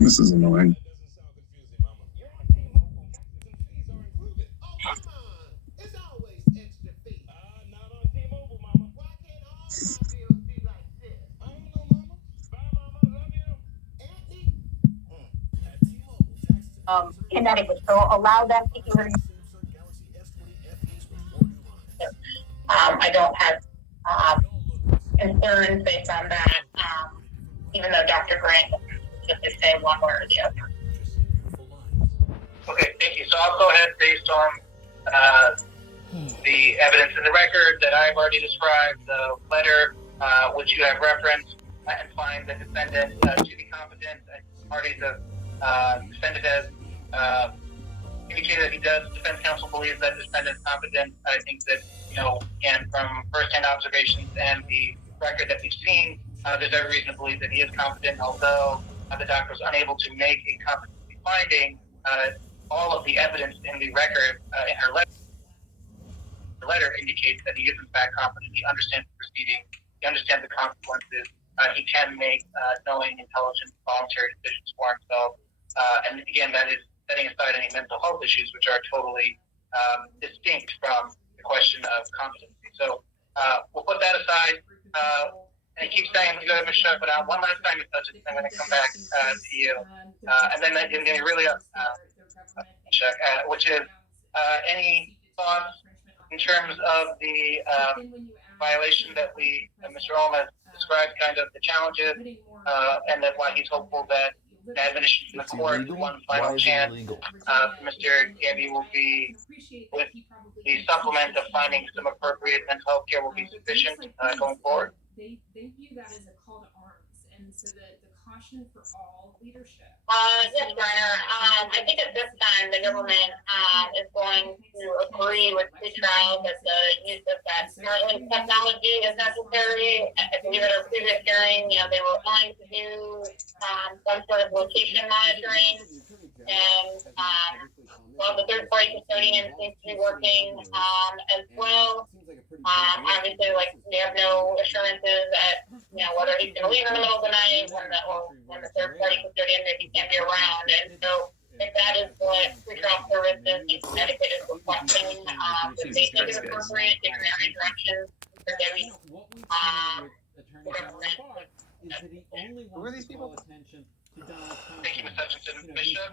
This is annoying. Connecticut. So allow them to either. I don't have concerns based on that, even though Dr. Grant just say one way or the other. Okay, thank you. So I'll go ahead based on the evidence in the record that I've already described, the letter which you have referenced, and find the defendant to be competent. Parties have defendant has indicated that he does. Defense counsel believes that defendant is competent. I think that, again, from first-hand observations and the record that we've seen, there's every reason to believe that he is competent, although the doctor was unable to make a competency finding. All of the evidence in the record in her letter indicates that he is in fact competent. He understands the proceeding. He understands the consequences. He can make knowing, intelligent, voluntary decisions for himself. And again, that is setting aside any mental health issues, which are totally distinct from the question of competency. So we'll put that aside. And he keeps saying, go ahead, Michelle, but one last time, I'm going to come back to you. And then I'm going to really check, which is any thoughts in terms of the violation that Mr. Olm has described, kind of the challenges, and that why he's hopeful that the admonition from the court, one final chance, Mr. Gamby will be, with the supplement of finding some appropriate mental health care will be sufficient going forward. They view that as a call to arms, and so the caution for all leadership. Yes, Werner. I think at this time the government is going to agree with pretrial that the use of that Starlink technology is necessary. I believe at our previous hearing, they were wanting to do some sort of location monitoring, and the third-party custodian seems to be working as well. Obviously, we have no assurances that whether he's going to leave in the middle of the night when the third-party custodian maybe can't be around. And so, if that is what pretrial services in Connecticut is requesting, if they think it's appropriate, they can area directions for Debbie. Who are these people? Thank you, Ms. Hutchinson. Bishop,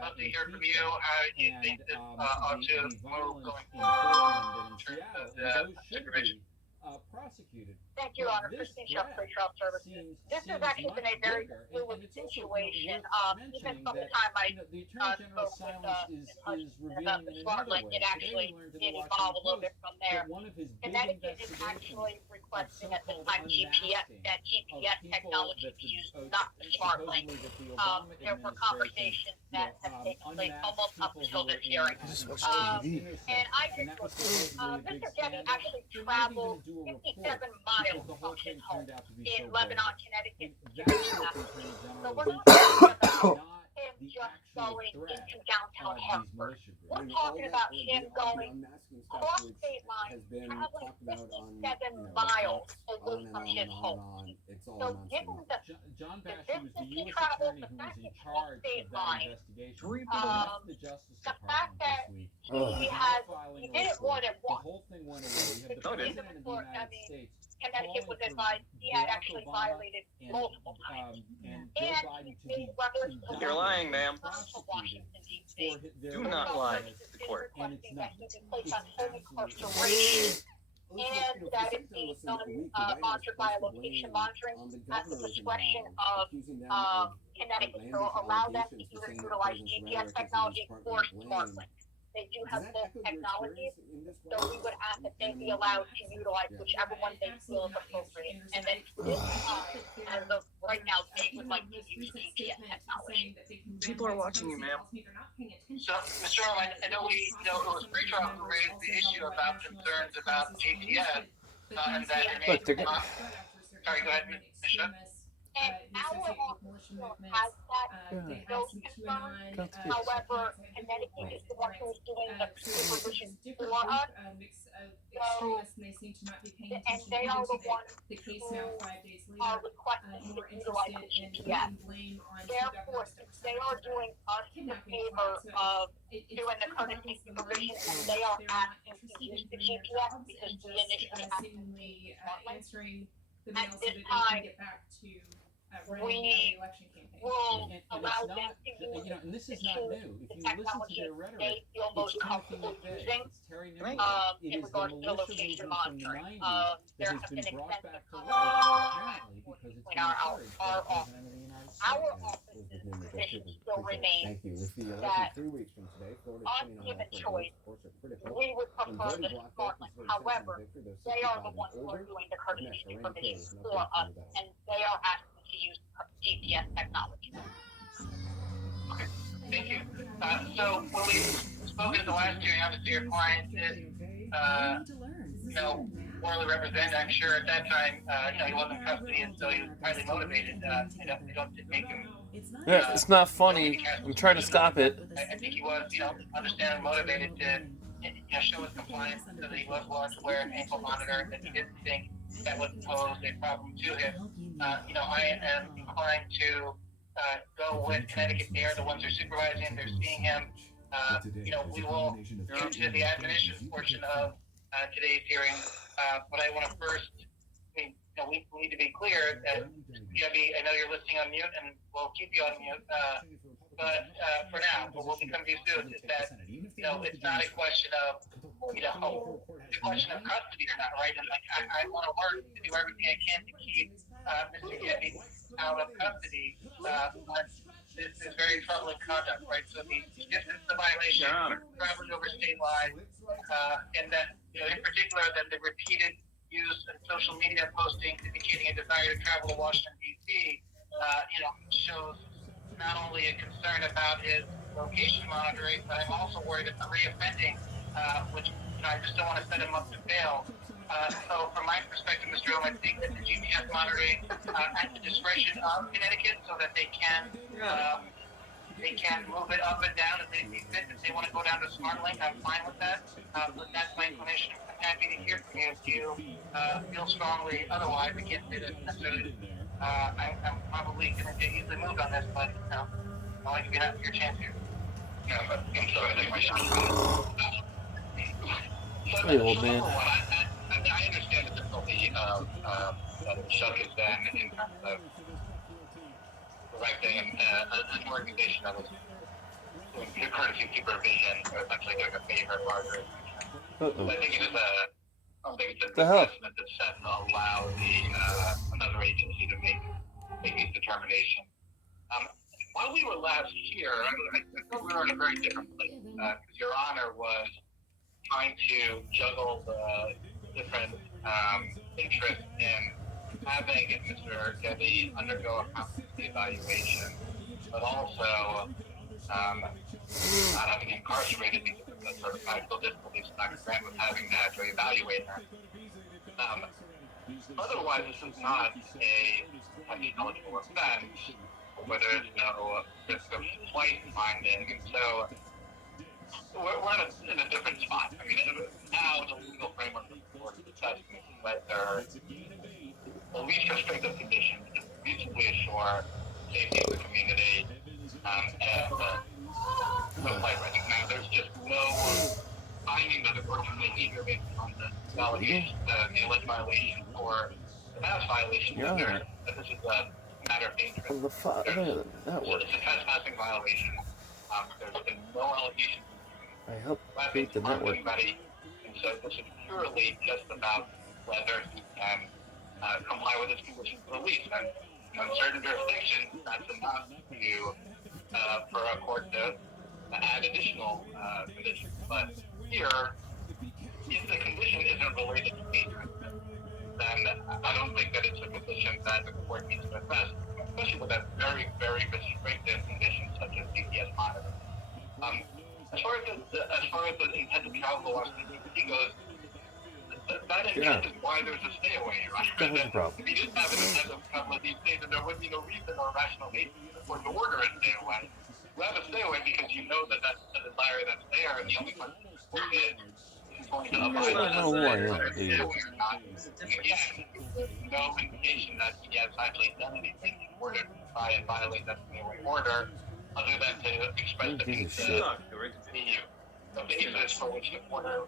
love to hear from you how you think this ought to move going forward in terms of the supervision. Prosecuted. Thank you, Honor, for speaking up pretrial services. This has actually been a very fluid situation. Even from the time I spoke with about the Smartlink, it actually did evolve a little bit from there. Connecticut is actually requesting at this time that GPS technology be used, not the Smartlink. There were conversations that have taken place almost up until this hearing. And I just, Mr. Debbie actually traveled 57 miles from his home in Lebanon, Connecticut. So we're not talking about him just going into downtown Hartford. We're talking about him going cross state lines, traveling 57 miles away from his home. So given the distance he traveled, the fact that cross state lines, the fact that he did it more than once. Connecticut was advised he had actually violated multiple times. And he made reference to You're lying, ma'am. Washington, D.C. Do not lie to the court. Requesting that he be placed on home incarceration, and that it be monitored by a location monitoring at the discretion of Connecticut. So allow them to either utilize GPS technology or SmartLink. They do have both technologies, so we would ask that they be allowed to utilize whichever one they feel is appropriate. And then this time, as of right now, they would like to use GPS technology. People are watching you, ma'am. So, Mr. Earl, I know it was pretrial who raised the issue about concerns about GPS, and that it may, sorry, go ahead, Ms. Bishop. And our office has that They had those some concerns. QAnon. That's good. However, Connecticut is the one who is doing the supervision different for group, us. mix of extremists, and they seem to not be paying And attention they even are to the ones the case who now 5 days are later, requesting more to utilize interested the in GPS. putting blame on two Therefore, governors that were since they subject are to doing us the kidnapping favor plot. So of it's doing the kind of courtesy boggles the supervision, mind and that they are they're not asking to interested use in the doing their GPS jobs because and we just initially asked them seemingly to use Spotlight. answering the At mail so this that they time, can get back to running we the election campaign. will And allow it's them not, to use and this the is not tools, new. If the you listen to technology their they rhetoric, feel it's most Timothy comfortable McVeigh, using. it's Terry Right. Newman. It In is the regards to the militia location movement from the monitoring. 90s There that has has been been brought extensive back to life, conversation apparently because it's between been encouraged by the our President of the United States. Our office's position still remains Thank you. With the election that 3 weeks from today, Florida's us 29 given electoral choice, votes, of course, are critical. we would When prefer voting the block Spotlight. vote considers However, victory, those they are 65 the and ones who are older. doing the Next, courtesy Irene supervision Kay, for North us, Carolina. and they are asking to use GPS technology. Okay, thank you. So when we've spoken at the last hearing, obviously your client did, morally represent. I'm sure at that time, he wasn't in custody, and so he was highly motivated. They don't make him. Yeah, it's not funny. I'm trying to stop it. I think he was, understandably motivated to, show his compliance, so that he was willing to wear an ankle monitor, that he didn't think that would pose a problem to him. I am inclined to go with Connecticut. They're the ones who are supervising. They're seeing him. We will get to the admonition portion of today's hearing, but I want to first. We need to be clear that Debbie, I know you're listening on mute, and we'll keep you on mute. But for now, what will become to you soon is that it's not a question of it's a question of custody or not, right? And I want to work to do everything I can to keep Mr. Gibby out of custody, but this is very troubling conduct, right? So the distance to violation, traveling over state lines, and that in particular that the repeated use of social media postings indicating a desire to travel to Washington, D.C., shows not only a concern about his location monitoring, but I'm also worried about reoffending, which I just don't want to set him up to fail. So from my perspective, Mr. Ohm, I think that the GPS monitoring at the discretion of Connecticut so that they can move it up and down as they see fit. If they want to go down to SmartLink, I'm fine with that. But that's my inclination. I'm happy to hear from you if you feel strongly otherwise. I can't say that necessarily. I'm probably going to get easily moved on this, but I'd like to give you your chance here. Yeah, but I'm sorry, I think my shot. Hey, old man. I understand the difficulty of Chuck has been in terms of directing an organization that was doing courtesy supervision, or essentially doing a favor of our jurisdiction. I think it is I don't think it's a good precedent that's set to allow another agency to make these determinations. While we were last here, I thought we were in a very different place, because Your Honor was trying to juggle the different interests in having Mr. Debbie undergo a competency evaluation, but also not having him incarcerated because of the sort of medical difficulties Dr. Grant was having to actually evaluate her. Otherwise, this is not a eligible offense where there's no risk of flight finding, and so we're in a different spot. I mean, now the legal framework of the court is assessing whether the least restrictive conditions is reasonably assure safety of the community and no flight risk. Now, there's just no finding that the court can make either based on the allegation, the alleged violation or the past violation, that this is a matter of interest. The network. It's a trespassing violation. There's been no allegations. I helped create the network. And so this is purely just about whether he can comply with his conditions of release. And in certain jurisdictions, that's enough for a court to add additional conditions. But here, if the condition isn't related to dangerousness, then I don't think that it's a condition that the court needs to assess, especially with a very, very restrictive condition such as GPS monitoring. As far as the intent to travel to Washington, D.C. goes, that is why there's a stay away, right? That was the problem. If you just have it as a couple of these days, and there would be no reason or rational basis for the order a stay away. You have a stay away because you know that that's the desire that's there, and the only one who is going to abide by that desire to stay away or not. Again, there's no indication that he has actually done anything in order to try and violate that stay away order, other than to express the basis for which the order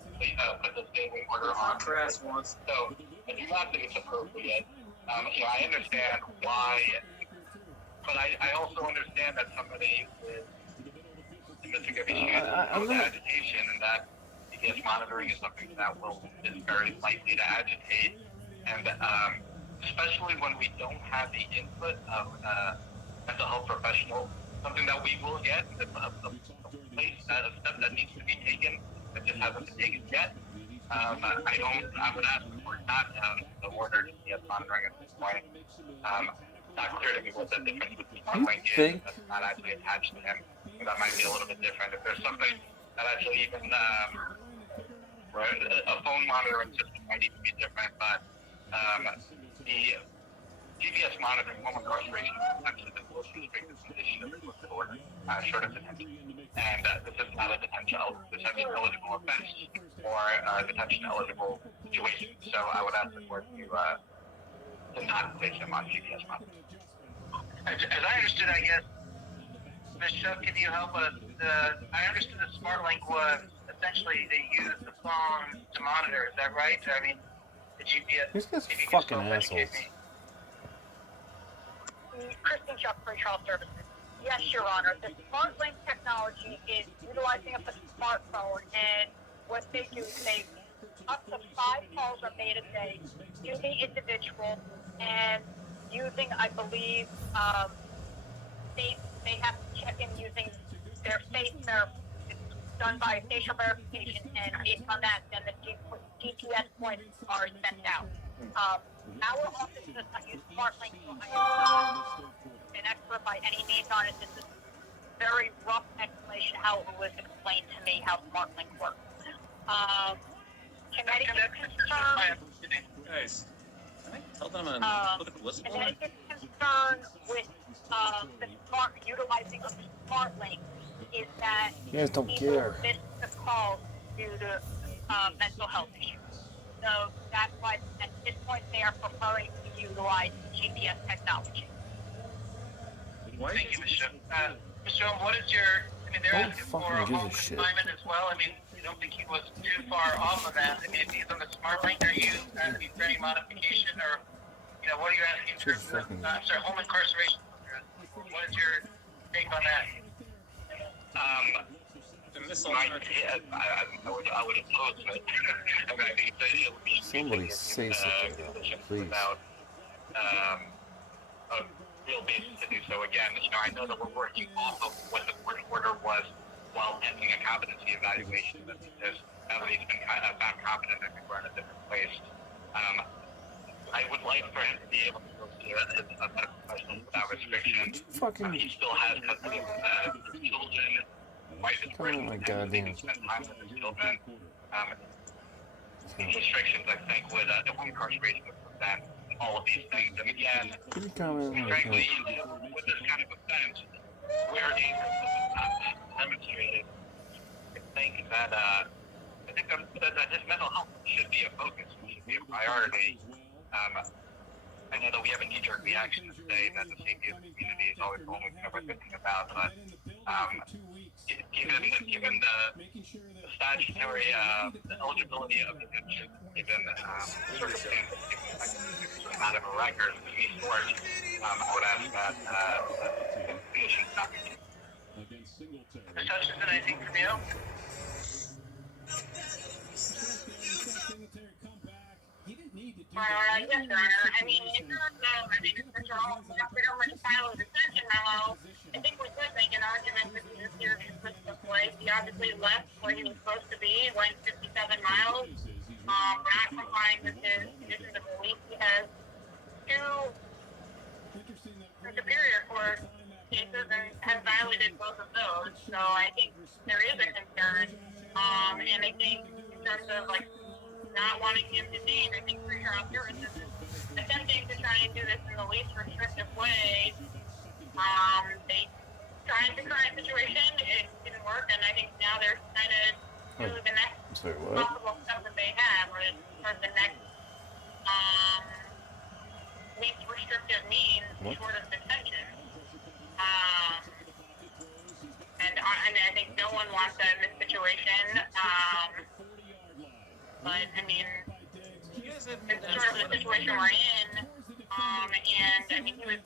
put the stay away order on. So I do not think it's appropriate. I understand why, but I also understand that somebody with significant issues with agitation, and that GPS monitoring is something that is very likely to agitate, and especially when we don't have the input of mental health professionals, something that we will get, a step that needs to be taken that just hasn't been taken yet. I would ask for not the order GPS monitoring at this point. Not clear to me what the difference with the SmartLink is. That's not actually attached to him. That might be a little bit different. If there's something that actually even a phone monitoring system might even be different, but the GPS monitoring home incarceration is actually the most restrictive condition of the order, short of detention. And this is not a detention eligible offense or a detention eligible situation. So I would ask the court to not place him on GPS monitoring. As I understood, I guess, Ms. Shook, can you help us? I understood the SmartLink was essentially they use the phone to monitor. Is that right? I mean, the GPS. These guys fucking assholes. Kristen Chuck, Free Trial Services. Yes, Your Honor. The SmartLink technology is utilizing a smartphone, and what they do is they up to 5 calls are made a day to the individual, and using, I believe, they have to check in using their face it's done by facial verification, and based on that, then the GPS points are sent out. Our office does not use SmartLink, so I am not an expert by any means on it. This is very rough explanation how it was explained to me how SmartLink works. Connecticut's concern. Guys, can I tell them I'm look at the whistleblower? Connecticut's concern with utilizing of SmartLink is that You guys don't people care. miss the calls due to mental health issues. So that's why at this point they are preferring to utilize GPS technology. Thank you, Mr. Mr. What is your? I mean, they're asking for a home confinement as well. I mean, I don't think he was too far off of that. I mean, if he's on the SmartLink, are you asking for any modification, or what are you asking in terms of home incarceration? What is your take on that? I would oppose it. I mean, I think it would be Somebody say something about it, please. Without a real basis to do so. Again, I know that we're working off of what the court order was while pending a competency evaluation. Because now that he's been found competent, I think we're in a different place. I would like for him to be able to go to a medical professional without restriction. He still has custody of his children. Wife is working with him, they can spend time with his children. These restrictions, I think, would home incarceration would prevent all of these things. And again, frankly, with this kind of offense, where dangerous is not demonstrated, I think that his mental health should be a focus, should be a priority. I know that we have a knee-jerk reaction to say that the safety of the community is always the only thing we're thinking about, but given the statutory the eligibility of the conviction, given circumstances, given the amount of a record to be stored, I would ask that the conditions not be changed. Ms. Hutchinson, anything from you? Yes, Your Honor. I mean, in terms of, Mr. Holmes' final detention memo, I think we could make an argument that he was serious physical place. He obviously left where he was supposed to be, went 57 miles. We're not complying with his conditions of release. He has 2 Superior Court cases and has violated both of those. So I think there is a concern. And I think in terms of, not wanting him detained. I think pretrial services is attempting to try and do this in the least restrictive way. They tried the current situation, it didn't work, and I think now they're trying to do the next Sorry, what? possible step that they have, or the next least restrictive means What? short of detention. And I think no one wants that in this situation. But I mean, it's sort of the situation we're in. And I mean, he was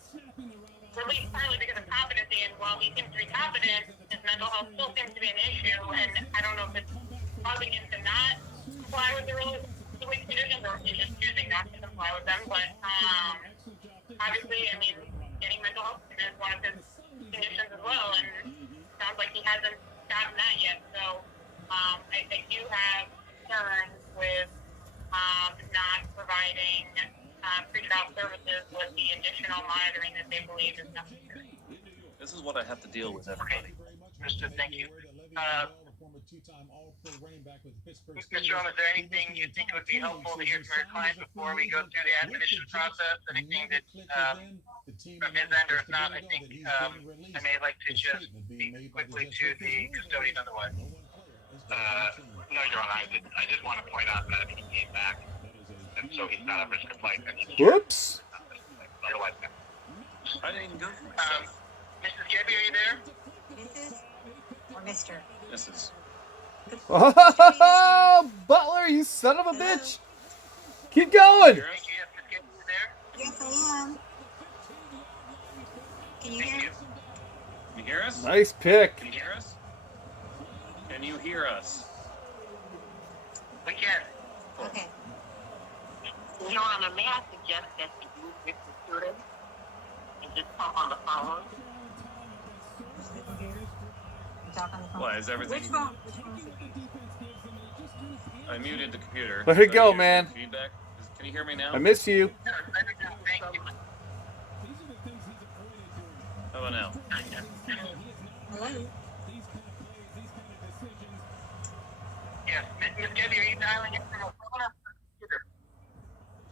released partly because of competency, and while he seems to be competent, his mental health still seems to be an issue. And I don't know if it's causing him to not comply with the release conditions, or he's just choosing not to comply with them. But obviously, I mean, getting mental health is one of his conditions as well, and sounds like he hasn't gotten that yet. So I do have concerns with not providing pretrial services with the additional monitoring that they believe is necessary. This is what I have to deal with, everybody. Understood, thank you. Mr. Rome, is there anything you think would be helpful to hear from your client before we go through the admonition process? Anything that from his end, or if not, I think I may like to just speak quickly to the custodian otherwise. No, Your Honor, I did want to point out that he came back, and so he's not at risk of life. Whoops. Otherwise, no. I didn't even go for myself. Mrs. Gibby, are you there? Mrs. or Mr.? Mrs. Oh, Butler, you son of a bitch. Keep going. Hear us? Thank you. Yes, Ms. Gibby, you there? Yes, I am. Can you Thank hear? you. Can you hear us? Nice pick. Can you hear us? Can you hear us? We can. Okay. Your Honor, may I suggest that you move this student and just talk on the phone? You talk on the phone. What, is everything... Which phone? Which phone is it? I muted the computer. Let it So go, you man. get Feedback? Can you hear me now? I miss you. Thank you. How about now? Hello? Yes, Ms. Gibby, are you dialing in from a phone or from a computer?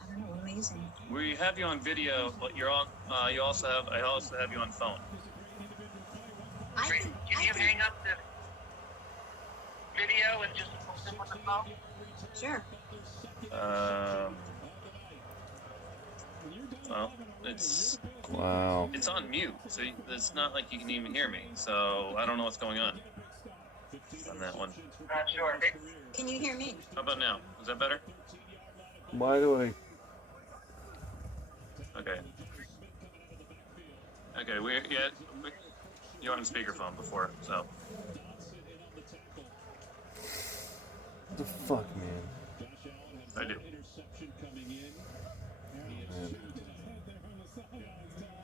I don't know. What am I using? We have you on video, but you're on. I also have you on phone. I Great. can. Can you hang up the video and just listen with the phone? Sure. Well, it's Wow. on mute, so it's not like you can even hear me. So I don't know what's going on that one. Not sure. Can you hear me? How about now? Is that better? Why do I? Okay. Okay, you were on speakerphone before, so. What the fuck, man? I do. Man.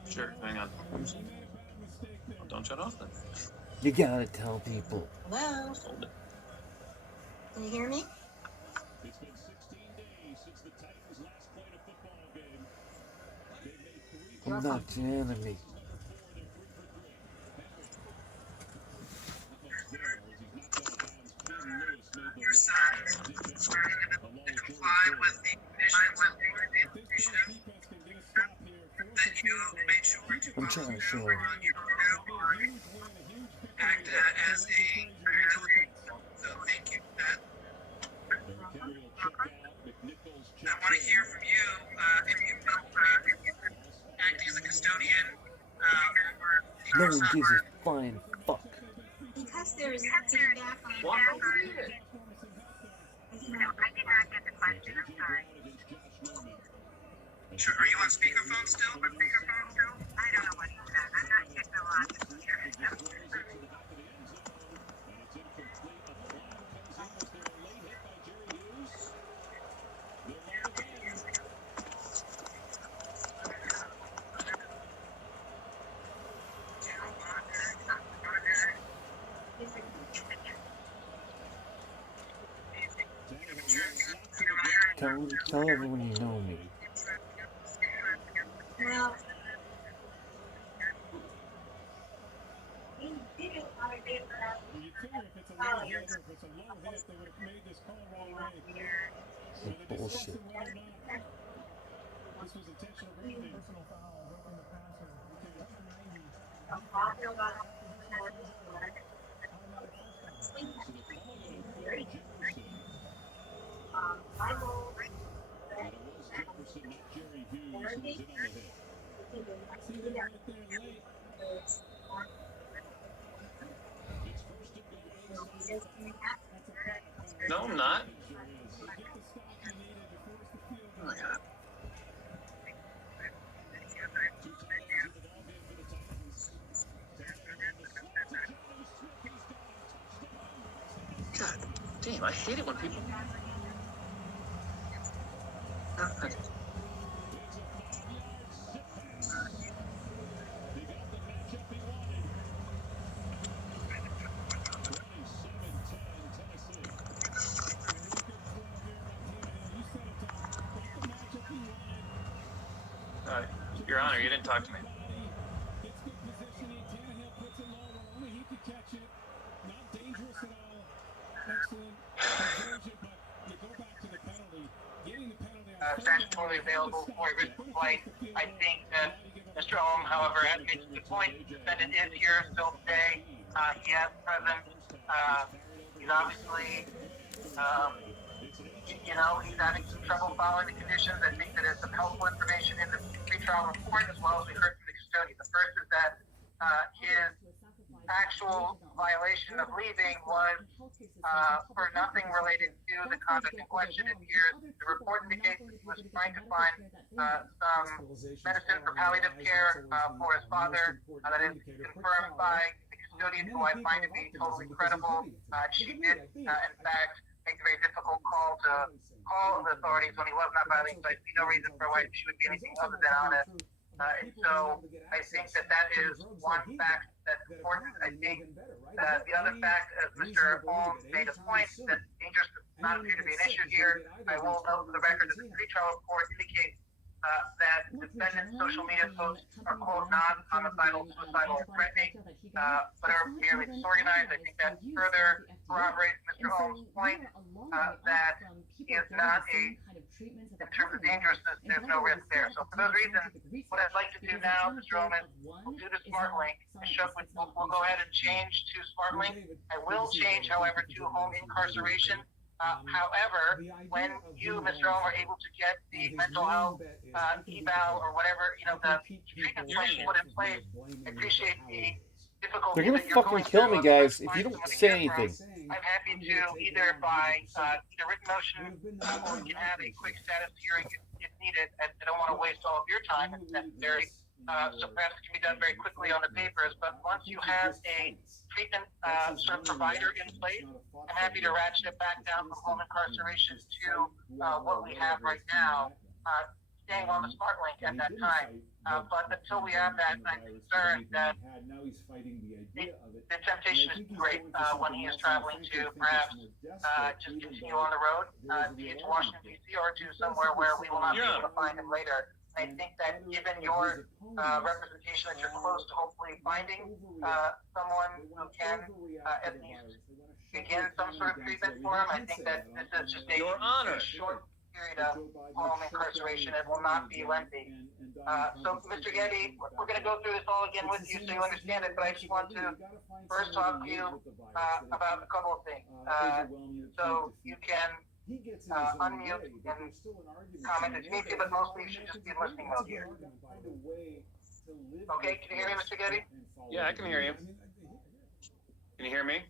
Sure, hang on. Well, don't shut off then. You gotta tell people. Hello? Hold it. Can you hear me? I'm not jamming me. Your side comply with the conditions that you made sure to I'm trying to show. act as a so thank you. I want to hear from you if you will act as a custodian No one gives a flying fuck. Because there is feedback on What? I did not get the question. I'm sorry. Sure. Are you on speakerphone still? I don't know what you said. I'm not technologically sure. Tell everyone you know me. Well, Bullshit. No, I'm not. Oh my god. God damn, I hate it when people. Your Honor, you didn't talk to me. Statutorily available for a written complaint. I think that Mr. Ohm, however, has made the point. The defendant is here still today. He is present. He's obviously, he's having some trouble following the conditions. I think that there's some helpful information in the pretrial report as well as we heard from the custodian. The first is that his actual violation of leaving was for nothing related to the conduct in question. It appears the report indicates that he was trying to find some medicine for palliative care for his father. That is confirmed by the custodian, who I find to be totally credible. She did, in fact, make a very difficult call to call the authorities when he was not violating, so I see no reason for why she would be anything other than honest. And so I think that that is one fact that's important. I think the other fact, as Mr. Holmes made a point, that dangerous does not appear to be an issue here. I will note for the record that the pretrial report indicates that defendant's social media posts are, quote, not homicidal, suicidal, or threatening, but are merely disorganized. I think that further corroborates Mr. Holmes' point that he is not in terms of dangerousness, there's no risk there. So for those reasons, what I'd like to do now, Mr. Ullman, we'll do the Smart Link. We'll go ahead and change to Smart Link. I will change, however, to home incarceration. However, when you, Mr. Ullman, are able to get the mental health eval or whatever, the treatment plan put in place, I appreciate the difficulty. They're gonna fucking kill me, guys, if you don't say anything. I'm happy to either by either written motion or we can have a quick status hearing if needed. I don't want to waste all of your time if necessary. So perhaps it can be done very quickly on the papers. But once you have a treatment sort of provider in place, I'm happy to ratchet it back down from home incarceration to what we have right now, staying on the Smart Link at that time. But until we have that, I'm concerned that the temptation is great when he is traveling to perhaps just continue on the road, be it to Washington, D.C. or to somewhere where we will not be able to find him later. I think that given your representation that you're close to hopefully finding someone who can at least begin some sort of treatment for him, I think that this is just a short period of home incarceration. It will not be lengthy. So, Mr. Getty, we're going to go through this all again with you so you understand it, but I just want to first talk to you about a couple of things. So you can unmute and comment if you need to, but mostly you should just be in listening mode here. Okay, can you hear me, Mr. Getty? Yeah, I can hear you. Can you hear me?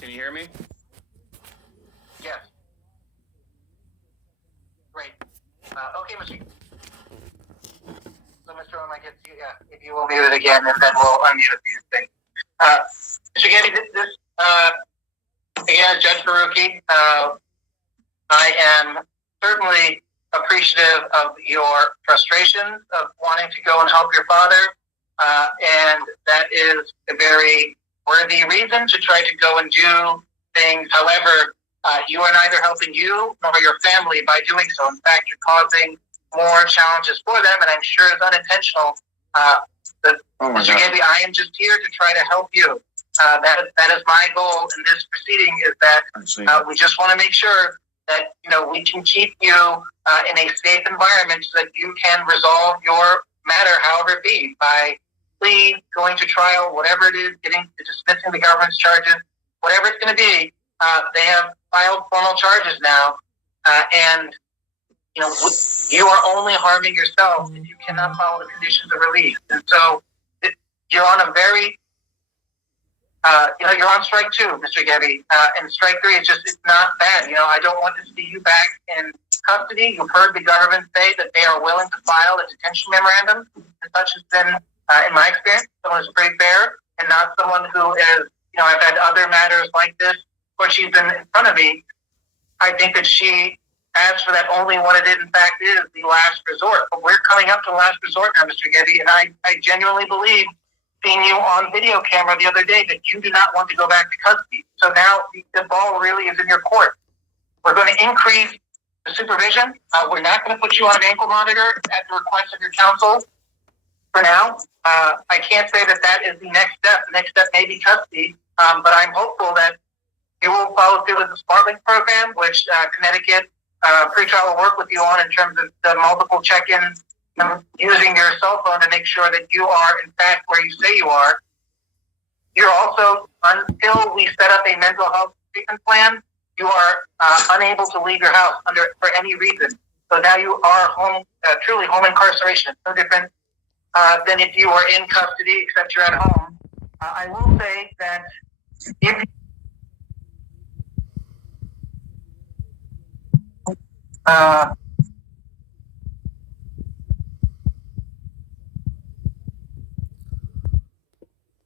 Can you hear me? Yes. Great. Okay, Mr. So, Mr. Ohm, I guess if you will mute it again, and then we'll unmute a few things. Mr. Getty, this again, Judge Baruki, I am certainly appreciative of your frustrations of wanting to go and help your father, and that is a very worthy reason to try to go and do things. However, you are neither helping you nor your family by doing so. In fact, you're causing more challenges for them, and I'm sure it's unintentional. Mr. Getty, I am just here to try to help you. That is my goal in this proceeding, is that we just want to make sure that, we can keep you in a safe environment so that you can resolve your matter however it be, by plea, going to trial, whatever it is, dismissing the government's charges, whatever it's going to be. They have filed formal charges now, and you are only harming yourself if you cannot follow the conditions of release. And so you're on a very, you're on strike 2, Mr. Gebby, and strike 3 is it's not bad. I don't want to see you back in custody. You've heard the government say that they are willing to file a detention memorandum, and such has been, in my experience, someone who's pretty fair and not someone who is, I've had other matters like this where she's been in front of me. I think that she asked for that only when it in fact is the last resort. But we're coming up to the last resort now, Mr. Gebby, and I genuinely believe, seeing you on video camera the other day, that you do not want to go back to custody. So now the ball really is in your court. We're going to increase the supervision. We're not going to put you on an ankle monitor at the request of your counsel for now. I can't say that is the next step. The next step may be custody, but I'm hopeful that you will follow through with the SmartLink program, which Connecticut pretrial will work with you on in terms of the multiple check-ins, using your cell phone to make sure that you are, in fact, where you say you are. You're also, until we set up a mental health treatment plan, you are unable to leave your house for any reason. So now you are home, truly home incarceration. It's no different than if you were in custody, except you're at home. I will say that if can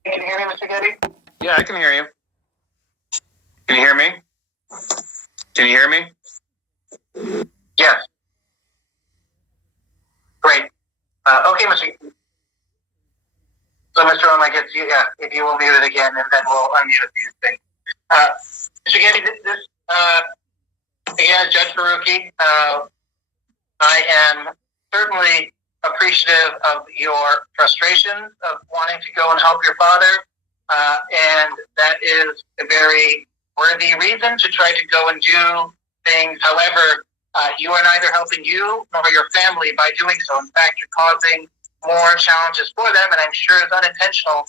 you hear me, Mr. Gebby? Yeah, I can hear you. Can you hear me? Can you hear me? Yes. Great. Okay, Mr. So, Mr. Ohm, I guess if you will mute it again, and then we'll unmute these things. Mr. Gebby, again, Judge Baruki, I am certainly appreciative of your frustrations of wanting to go and help your father, and that is a very worthy reason to try to go and do things. However, you are neither helping you nor your family by doing so. In fact, you're causing more challenges for them, and I'm sure it's unintentional.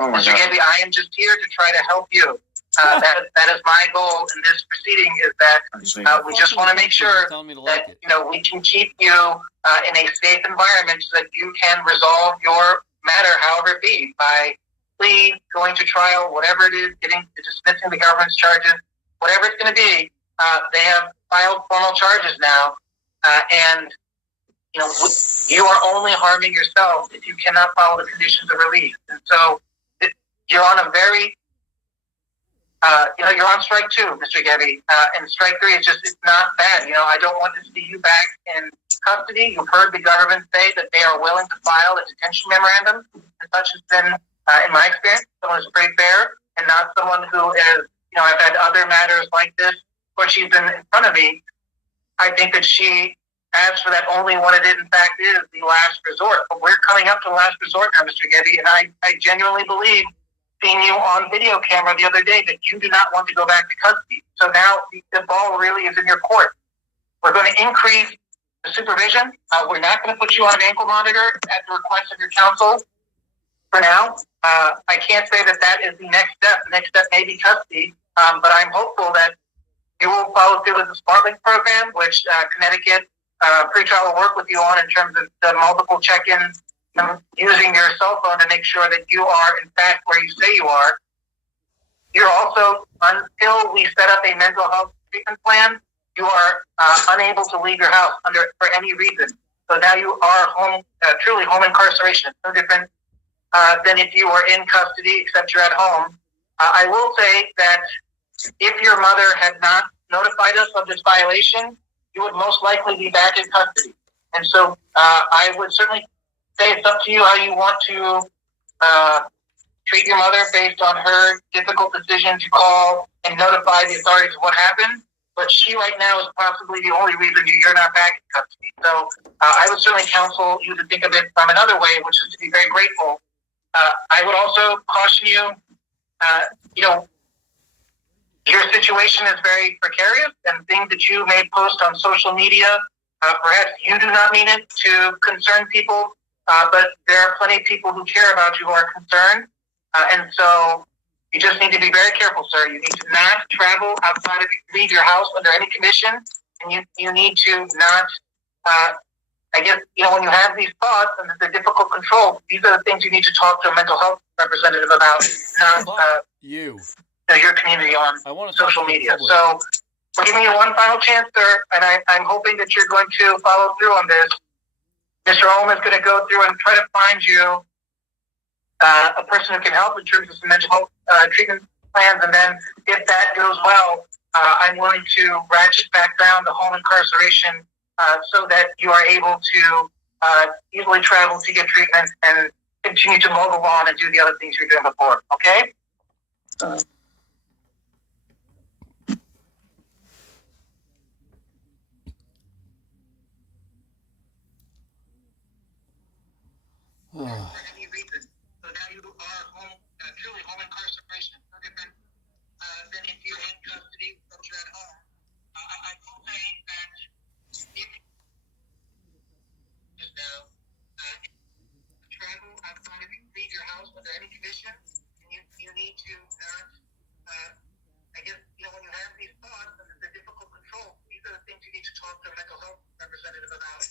Mr. Gebby, I am just here to try to help you. That is my goal in this proceeding, is that we just want to make sure that we can keep you in a safe environment so that you can resolve your matter however it be, by plea, going to trial, whatever it is, dismissing the government's charges, whatever it's going to be. They have filed formal charges now, and you are only harming yourself if you cannot follow the conditions of release. And so you're on a very you're on strike 2, Mr. Gebby, and strike 3 is it's not bad. I don't want to see you back in custody. You've heard the government say that they are willing to file a detention memorandum, and such has been, in my experience, someone who's pretty fair and not someone who is, I've had other matters like this where she's been in front of me. I think that she asked for that only when it in fact is the last resort. But we're coming up to the last resort now, Mr. Gebby, and I genuinely believe, seeing you on video camera the other day, that you do not want to go back to custody. So now the ball really is in your court. We're going to increase the supervision. We're not going to put you on an ankle monitor at the request of your counsel for now. I can't say that is the next step. The next step may be custody, but I'm hopeful that you will follow through with the SmartLink program, which Connecticut pretrial will work with you on in terms of the multiple check-ins, using your cell phone to make sure that you are, in fact, where you say you are. You're also, until we set up a mental health treatment plan, you are unable to leave your house for any reason. So now you are home, truly home incarceration. It's no different than if you were in custody, except you're at home. I will say that if your mother had not notified us of this violation, you would most likely be back in custody. And so I would certainly say it's up to you how you want to treat your mother based on her difficult decision to call and notify the authorities of what happened. But she right now is possibly the only reason you're not back in custody. So I would certainly counsel you to think of it from another way, which is to be very grateful. I would also caution you, your situation is very precarious, and things that you may post on social media, perhaps you do not mean it to concern people, but there are plenty of people who care about you who are concerned. And so you just need to be very careful, sir. You need to not travel outside of, leave your house under any condition. And you need to not, I guess, when you have these thoughts and they're difficult control, these are the things you need to talk to a mental health representative about, not your community on social media. So we're giving you one final chance, sir, and I'm hoping that you're going to follow through on this. Mr. Ohm is going to go through and try to find you a person who can help in terms of some mental health treatment plans, and then if that goes well, I'm willing to ratchet back down the home incarceration so that you are able to easily travel to get treatment and continue to mow the lawn and do the other things you were doing before, okay? For any reason. So now you are home, truly home incarceration. No different than if you're in custody, but you're at home. I will say that if just now, travel outside of leave your house under any condition, you need to not, I guess, when you have these thoughts and the difficult control, these are the things you need to talk to a mental health representative about.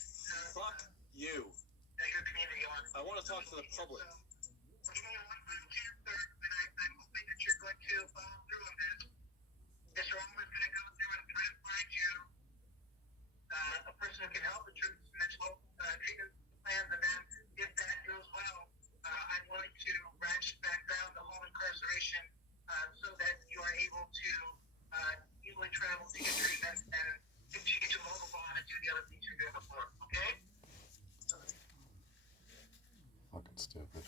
You. Your community on. I want to talk to the public. So, we're giving you one final chance, sir, and I'm hoping that you're going to follow through on this. Mr. Ohm is going to go through and try to find you a person who can help in terms of mental health treatment plans, and then if that goes well, I'm willing to ratchet back down the home incarceration so that you are able to easily travel to get treatment and continue to mow the lawn and do the other things you're doing before, okay? Fucking stupid.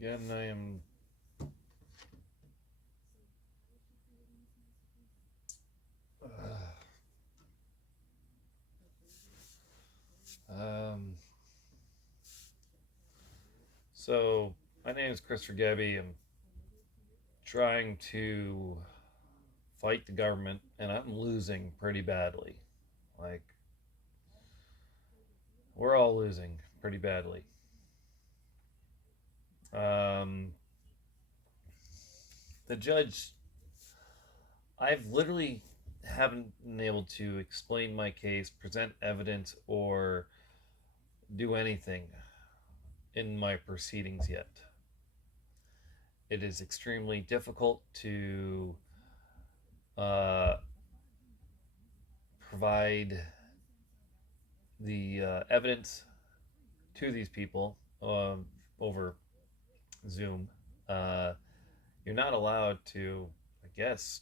Again, I am so my name is Christopher Gebby. I'm trying to fight the government, and I'm losing pretty badly. Like, we're all losing pretty badly. The judge, I've literally haven't been able to explain my case, present evidence, or do anything in my proceedings yet. It is extremely difficult to provide the evidence to these people over Zoom. You're not allowed to, I guess.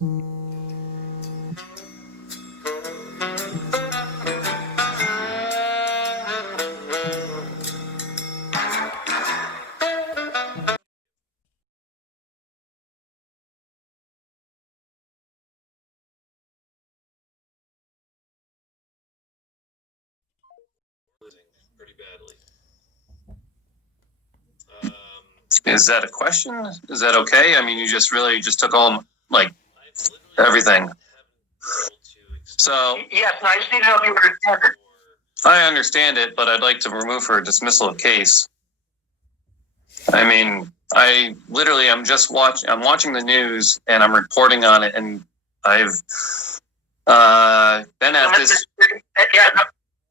Losing pretty badly. Is that a question? Is that okay? I mean, you just really just took all, like, everything. So, yes, no, I just need to know if you understand it. I understand it, but I'd like to remove her dismissal of case. I mean, I literally, I'm watching the news and I'm reporting on it, and I've been at this. Yeah,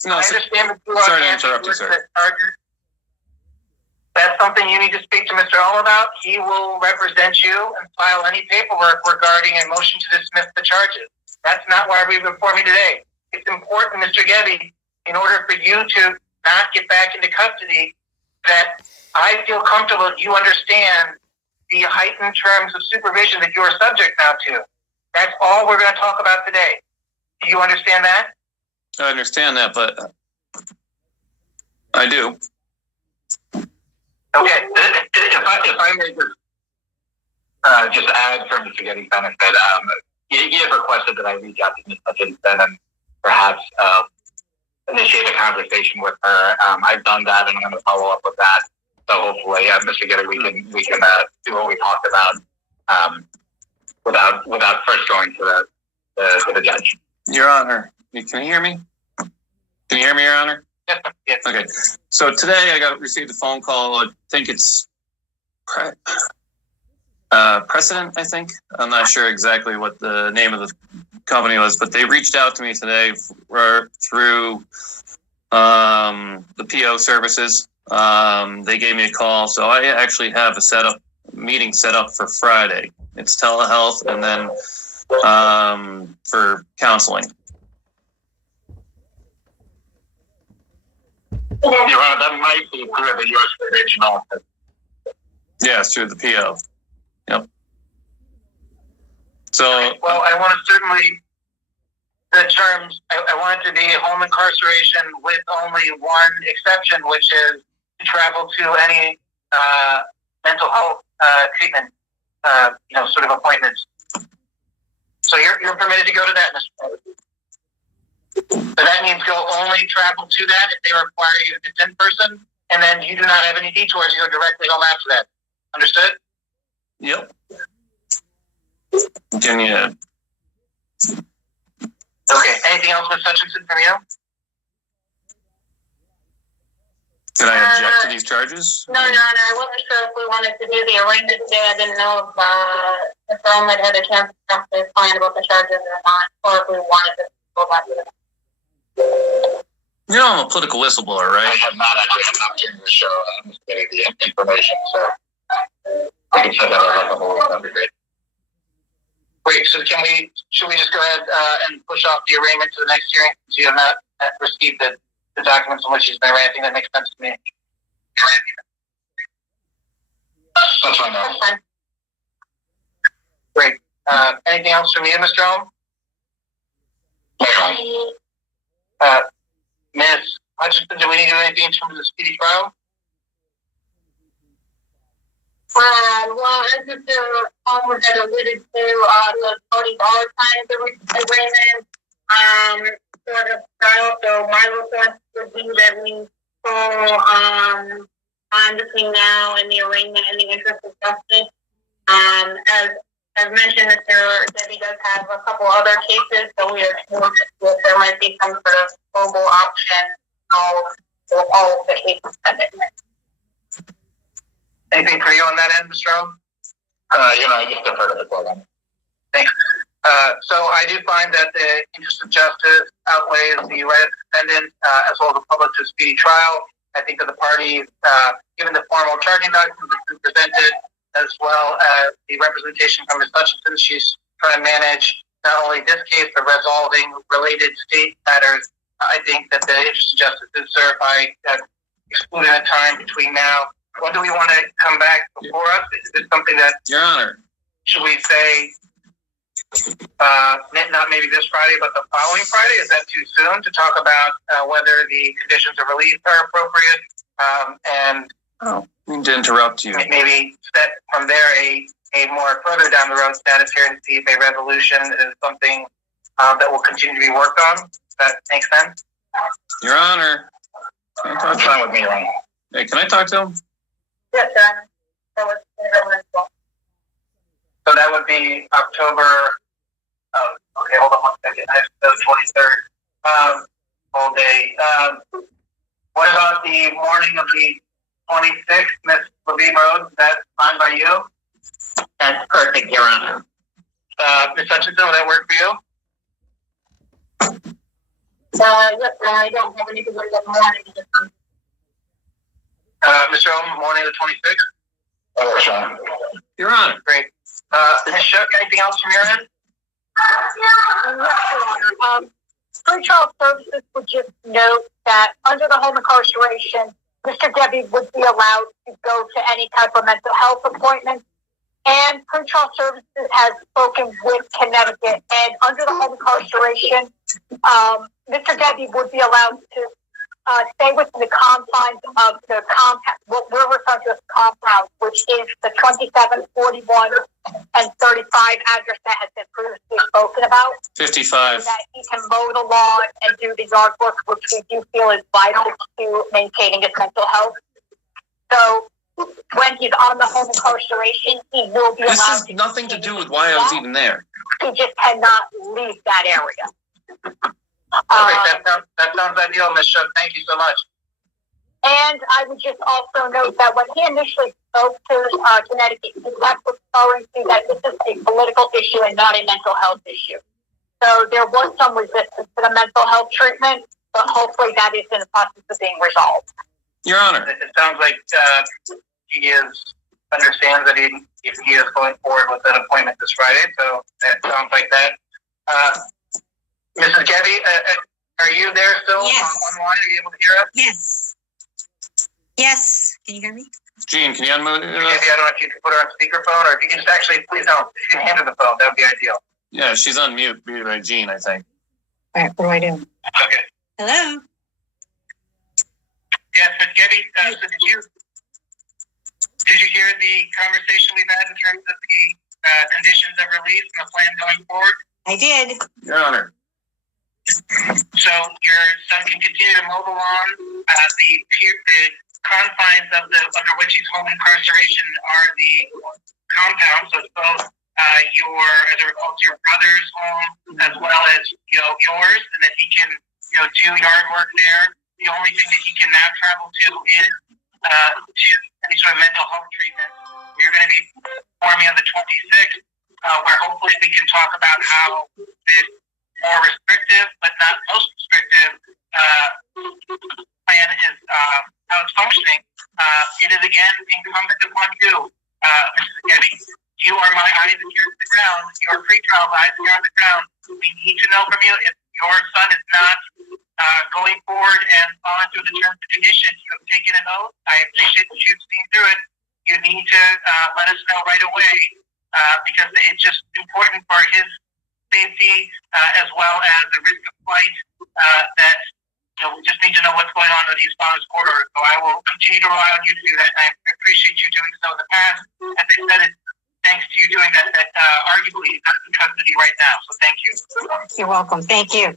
No, I understand that you are sorry to interrupt you, sir. That's something you need to speak to Mr. Ohm about. He will represent you and file any paperwork regarding a motion to dismiss the charges. That's not why we've informed you today. It's important, Mr. Gebby, in order for you to not get back into custody, that I feel comfortable that you understand the heightened terms of supervision that you are subject now to. That's all we're going to talk about today. Do you understand that? I understand that, but I do. Okay, if I may just add for Mr. Getty's benefit, you have requested that I reach out to Ms. Hutchinson and perhaps initiate a conversation with her. I've done that, and I'm going to follow up with that. So hopefully, Mr. Getty, we can do what we talked about without first going to the judge. Your Honor, can you hear me? Can you hear me, Your Honor? Yes, sir. Yes. Okay. So today I received a phone call. I think it's Precedent, I think. I'm not sure exactly what the name of the company was, but they reached out to me today through the PO services. They gave me a call. So I actually have a meeting set up for Friday. It's telehealth and then for counseling. Your Honor, that might be through the U.S. Probation Office. Yes, through the PO. Yep. So, well, I want to certainly, the terms, I want it to be home incarceration with only one exception, which is to travel to any mental health treatment, sort of appointments. So you're permitted to go to that, Mr. President. So that means go only travel to that if they require you to attend in person, and then you do not have any detours. You go directly home after that. Understood? yep. Can you? Okay. Anything else, Ms. Hutchinson, from you? Can I object to these charges? No, Your Honor, I wasn't sure if we wanted to do the arraignment today. I didn't know if Roman had a chance to talk to his client about the charges or not, or if we wanted to go back to it. You know, I'm a political whistleblower, I right? have not actually had an opportunity to show Mr. Getty the information, so I can send that out a couple of weeks. That'd be great. Wait, so should we just go ahead and push off the arraignment to the next hearing since you have not received the documents on which he's been arraigned? I think that makes sense to me. That's fine. That's fine. Great. Anything else from you, Mr. Holm? Ms. Hutchinson, do we need to do anything in terms of the speedy trial? Well, as Mr. Palmer had alluded to, the parties are trying to reach an agreement for the trial, so my request would be that we pull time between now and the arraignment in the interest of justice. As mentioned, Mr. Debbie does have a couple other cases, so we are told that there might be some sort of global option of all of the cases pending. Anything for you on that end, Mr. Holm? I just defer to the court. Thanks. So I do find that the interest of justice outweighs the right of the defendant, as well as the public to a speedy trial. I think that the parties, given the formal charging documents that have been presented, as well as the representation from Ms. Hutchinson, she's trying to manage not only this case, but resolving related state matters. I think that the interest of justice is served by excluding the time between now. When do we want to come back before us? Is this something that, Your Honor. should we say, not maybe this Friday, but the following Friday? Is that too soon to talk about whether the conditions of release are appropriate? And Oh, I need to interrupt you. maybe set from there a more further down the road status here and see if a resolution is something that will continue to be worked on. Does that make sense? Your Honor. Can I talk That's fine with me, Ron. Hey, can I talk to him? Yes, sir. That was So that would be October. Okay, hold on 1 second. I have the 23rd. All day. What about the morning of the 26th, Ms. Levine Road? Is that fine by you? That's perfect, Your Honor. Ms. Hutchinson, will that work for you? Yes, I don't have anything like that morning. Mr. Holm, morning of the 26th? Oh, Sean. Your Honor. Great. Ms. Shook, anything else from your end? Yes, Your Honor. Pretrial services would just note that under the home incarceration, Mr. Debbie would be allowed to go to any type of mental health appointment. And pretrial services has spoken with Connecticut. And under the home incarceration, Mr. Debbie would be allowed to stay within the confines of the compound, what we're referring to as compound, which is the 27, 41, and 35 address that has been previously spoken about. 55. So that he can mow the lawn and do the yard work, which we do feel is vital to maintaining his mental health. So when he's on the home incarceration, he will be This allowed has to nothing to continue do with why I was that. even there. He just cannot leave that area. That sounds ideal, Ms. Shook. Thank you so much. And I would just also note that when he initially spoke to Connecticut, he kept referring to that this is a political issue and not a mental health issue. So there was some resistance to the mental health treatment, but hopefully that is in the process of being resolved. Your Honor. It sounds like he understands that if he is going forward with an appointment this Friday, so it sounds like that. Mrs. Gebby, are you there still online? Are you able to hear us? Yes. Yes. Can you hear me? Gene, can you unmute Gebby, I don't know if you can put her on speakerphone, or if you can just actually, please don't. If you can hand her the phone, that would be ideal. Yeah, she's on mute, muted by Gene, I think. All right. What do I do? Okay. Hello. Yes, Ms. Gebby, so did you hear the conversation we've had in terms of the conditions of release and the plan going forward? I did. Your Honor. So your son can continue to mow the lawn. The confines of under which he's home incarceration are the compound. So it's both as I recall, your brother's home as well as yours, and that he can do yard work there. The only thing that he can now travel to is to any sort of mental health treatment. We're going to be forming on the 26th, where hopefully we can talk about how this more restrictive, but not most restrictive plan is how it's functioning. It is again incumbent upon you, Mrs. Gebby. You are my eyes and ears to the ground. Your pretrial eyes and ears on the ground. We need to know from you if your son is not going forward and following through the terms and conditions. You have taken an oath. I appreciate that you've seen through it. You need to let us know right away because it's just important for his safety as well as the risk of flight that we just need to know what's going on with these father's court orders. So I will continue to rely on you to do that. And I appreciate you doing so in the past. As I said, it's thanks to you doing that arguably he's not in custody right now. So thank you. You're welcome. Thank you.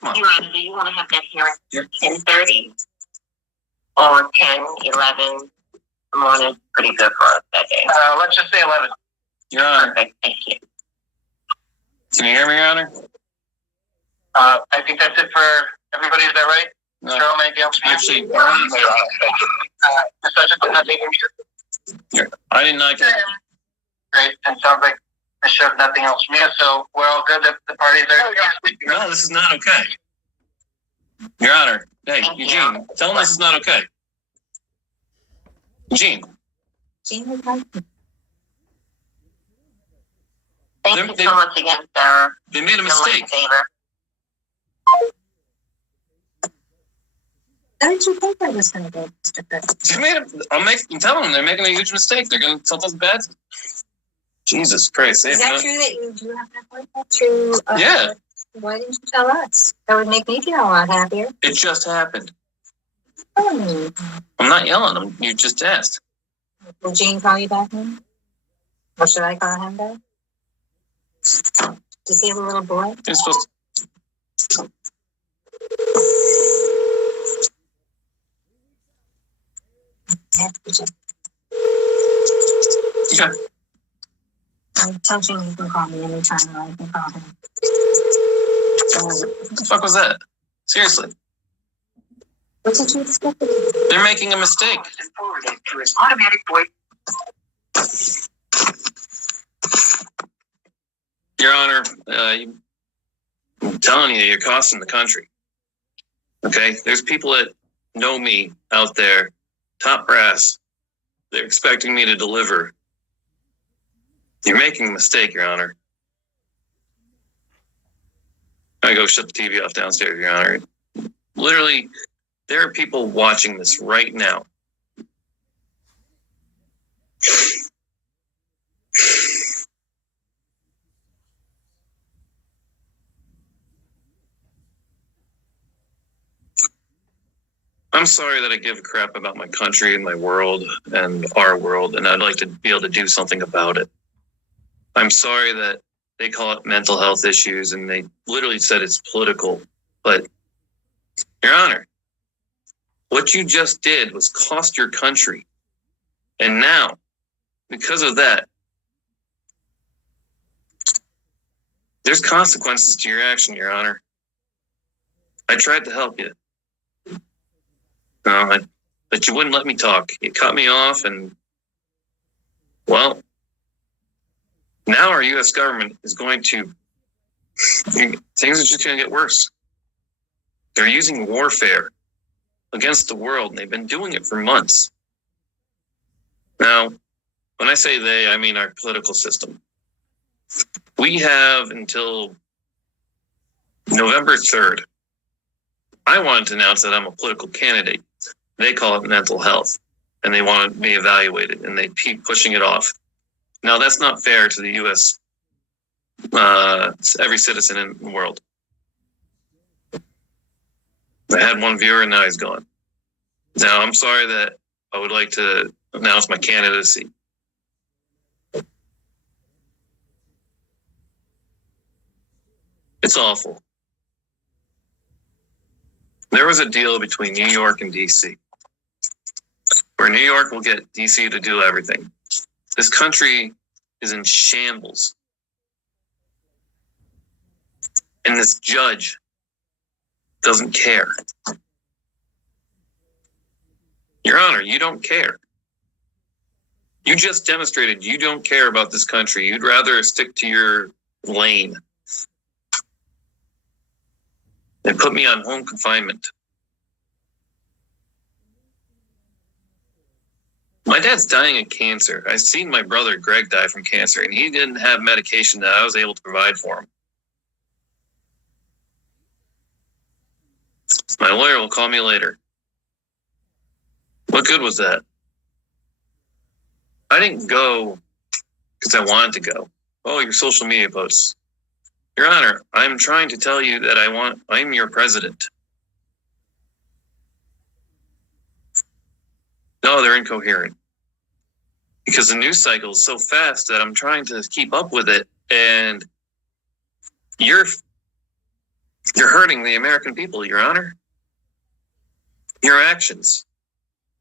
Come on. Your Honor, do you want to have that hearing at 10:30 or 10:11 in the morning? Pretty good for us that day. Let's just say 11. Your Honor. Perfect. Thank you. Can you hear me, Your Honor? I think that's it for everybody. Is that right? No. Cheryl, anything else? Actually, I did not get. Great. And sounds like Ms. Shook, nothing else from you. So we're all good. The parties are. No, this is not okay. Your Honor. Hey, Eugene, tell him this is not okay. Eugene. Thank you so much again, Sarah. They made a mistake. How did you think I was going to go, Mr. Chris? I'm telling them they're making a huge mistake. They're going to tell us bad. Jesus Christ. Is that true that you do have an appointment through? Yeah. Why didn't you tell us? That would make me feel a lot happier. It just happened. Oh. I'm not yelling. You just asked. Will Gene call you back then? Or should I call him back? Does he have a little boy? You're supposed to. Okay. Tell Gene you can call me anytime, or I can call him. What the fuck was that? Seriously. What did you expect? They're making a mistake. To his automatic voice. Your Honor, I'm telling you, you're costing the country. Okay? There's people that know me out there, top brass. They're expecting me to deliver. You're making a mistake, Your Honor. I go shut the TV off downstairs, Your Honor. Literally, there are people watching this right now. I'm sorry that I give a crap about my country and my world and our world, and I'd like to be able to do something about it. I'm sorry that they call it mental health issues and they literally said it's political. But, Your Honor, what you just did was cost your country. And now, because of that, there's consequences to your action, Your Honor. I tried to help you. No, but you wouldn't let me talk. You cut me off and, well, now our U.S. government is going to, things are just going to get worse. They're using warfare against the world, and they've been doing it for months. Now, when I say they, I mean our political system. We have until November 3rd. I wanted to announce that I'm a political candidate. They call it mental health, and they want me evaluated, and they keep pushing it off. Now, that's not fair to the U.S., every citizen in the world. I had one viewer, and now he's gone. Now, I'm sorry that I would like to announce my candidacy. It's awful. There was a deal between New York and D.C. where New York will get D.C. to do everything. This country is in shambles. And this judge doesn't care. Your Honor, you don't care. You just demonstrated you don't care about this country. You'd rather stick to your lane and put me on home confinement. My dad's dying of cancer. I've seen my brother Greg die from cancer, and he didn't have medication that I was able to provide for him. My lawyer will call me later. What good was that? I didn't go because I wanted to go. Oh, your social media posts. Your Honor, I'm trying to tell you that I'm your president. No, they're incoherent. Because the news cycle is so fast that I'm trying to keep up with it, and you're hurting the American people, Your Honor. Your actions.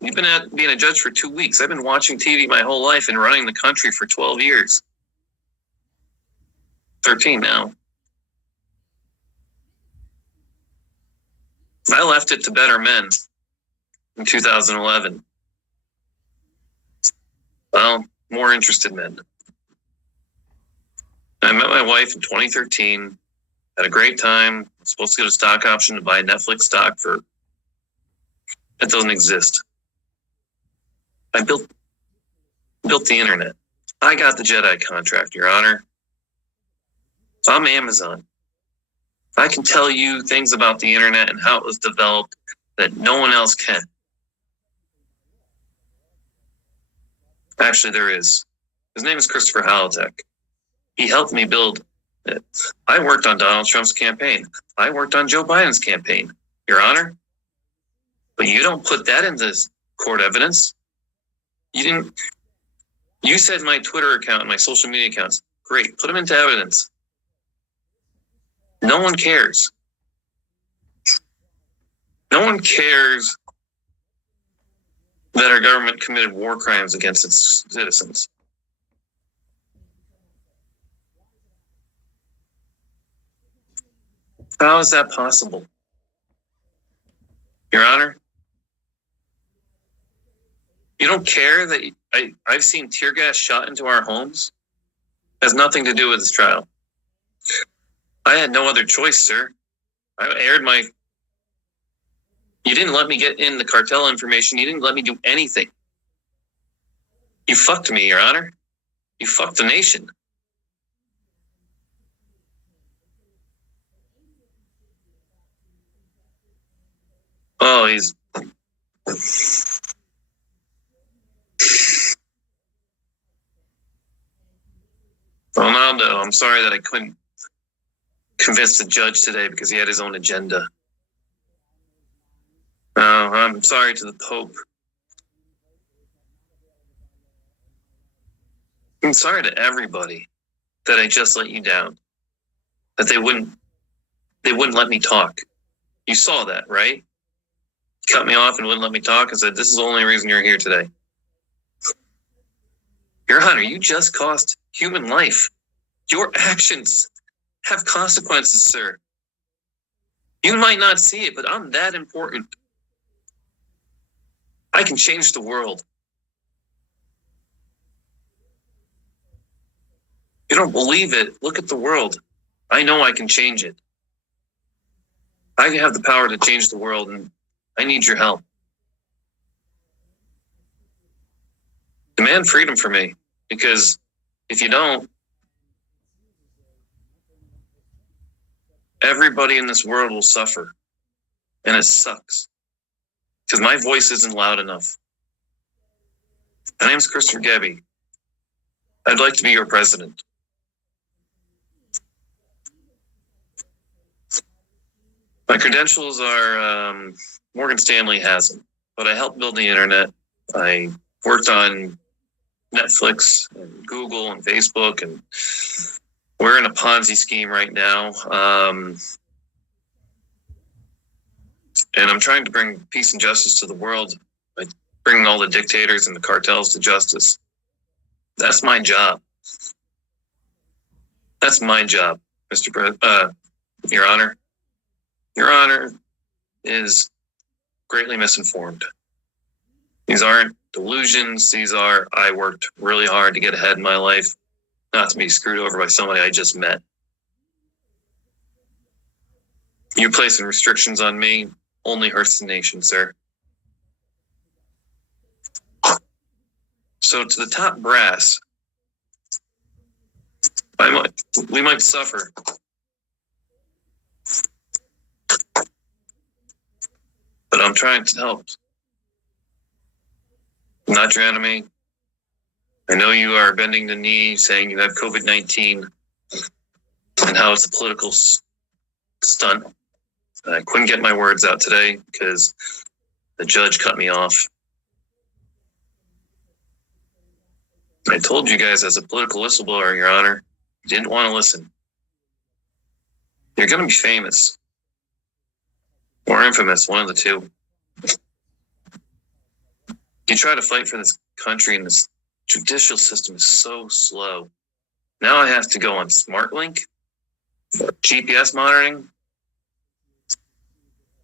You've been being a judge for 2 weeks. I've been watching TV my whole life and running the country for 12 years. 13 now. I left it to better men in 2011. Well, more interested men. I met my wife in 2013, had a great time. I was supposed to get a stock option to buy Netflix stock for, that doesn't exist. I built the internet. I got the Jedi contract, Your Honor. I'm Amazon. I can tell you things about the internet and how it was developed that no one else can. Actually, there is. His name is Christopher Halatek. He helped me build it. I worked on Donald Trump's campaign. I worked on Joe Biden's campaign, Your Honor. But you don't put that into court evidence. You said my Twitter account and my social media accounts. Great, put them into evidence. No one cares. No one cares that our government committed war crimes against its citizens. How is that possible? Your Honor, you don't care that I've seen tear gas shot into our homes? It has nothing to do with this trial. I had no other choice, sir. I aired my... You didn't let me get in the cartel information. You didn't let me do anything. You fucked me, Your Honor. You fucked the nation. Oh, he's... Ronaldo, I'm sorry that I couldn't convince the judge today because he had his own agenda. Oh, I'm sorry to the Pope. I'm sorry to everybody that I just let you down. That they wouldn't let me talk. You saw that, right? You cut me off and wouldn't let me talk and said, this is the only reason you're here today. Your Honor, you just cost human life. Your actions have consequences, sir. You might not see it, but I'm that important. I can change the world. You don't believe it? Look at the world. I know I can change it. I have the power to change the world, and I need your help. Demand freedom for me, because if you don't, everybody in this world will suffer, and it sucks, because my voice isn't loud enough. My name's Christopher Gebby. I'd like to be your president. My credentials are Morgan Stanley has them, but I helped build the internet. I worked on Netflix and Google and Facebook, and we're in a Ponzi scheme right now. And I'm trying to bring peace and justice to the world by bringing all the dictators and the cartels to justice. That's my job. That's my job, Your Honor. Your Honor is greatly misinformed. These aren't delusions. These are, I worked really hard to get ahead in my life, not to be screwed over by somebody I just met. You placing restrictions on me only hurts the nation, sir. So to the top brass, we might suffer. But I'm trying to help. I'm not your enemy. I know you are bending the knee, saying you have COVID-19 and how it's a political stunt. I couldn't get my words out today because the judge cut me off. I told you guys as a political whistleblower, Your Honor, you didn't want to listen. You're going to be famous. Or infamous, one of the two. You try to fight for this country and this judicial system is so slow. Now I have to go on SmartLink, GPS monitoring,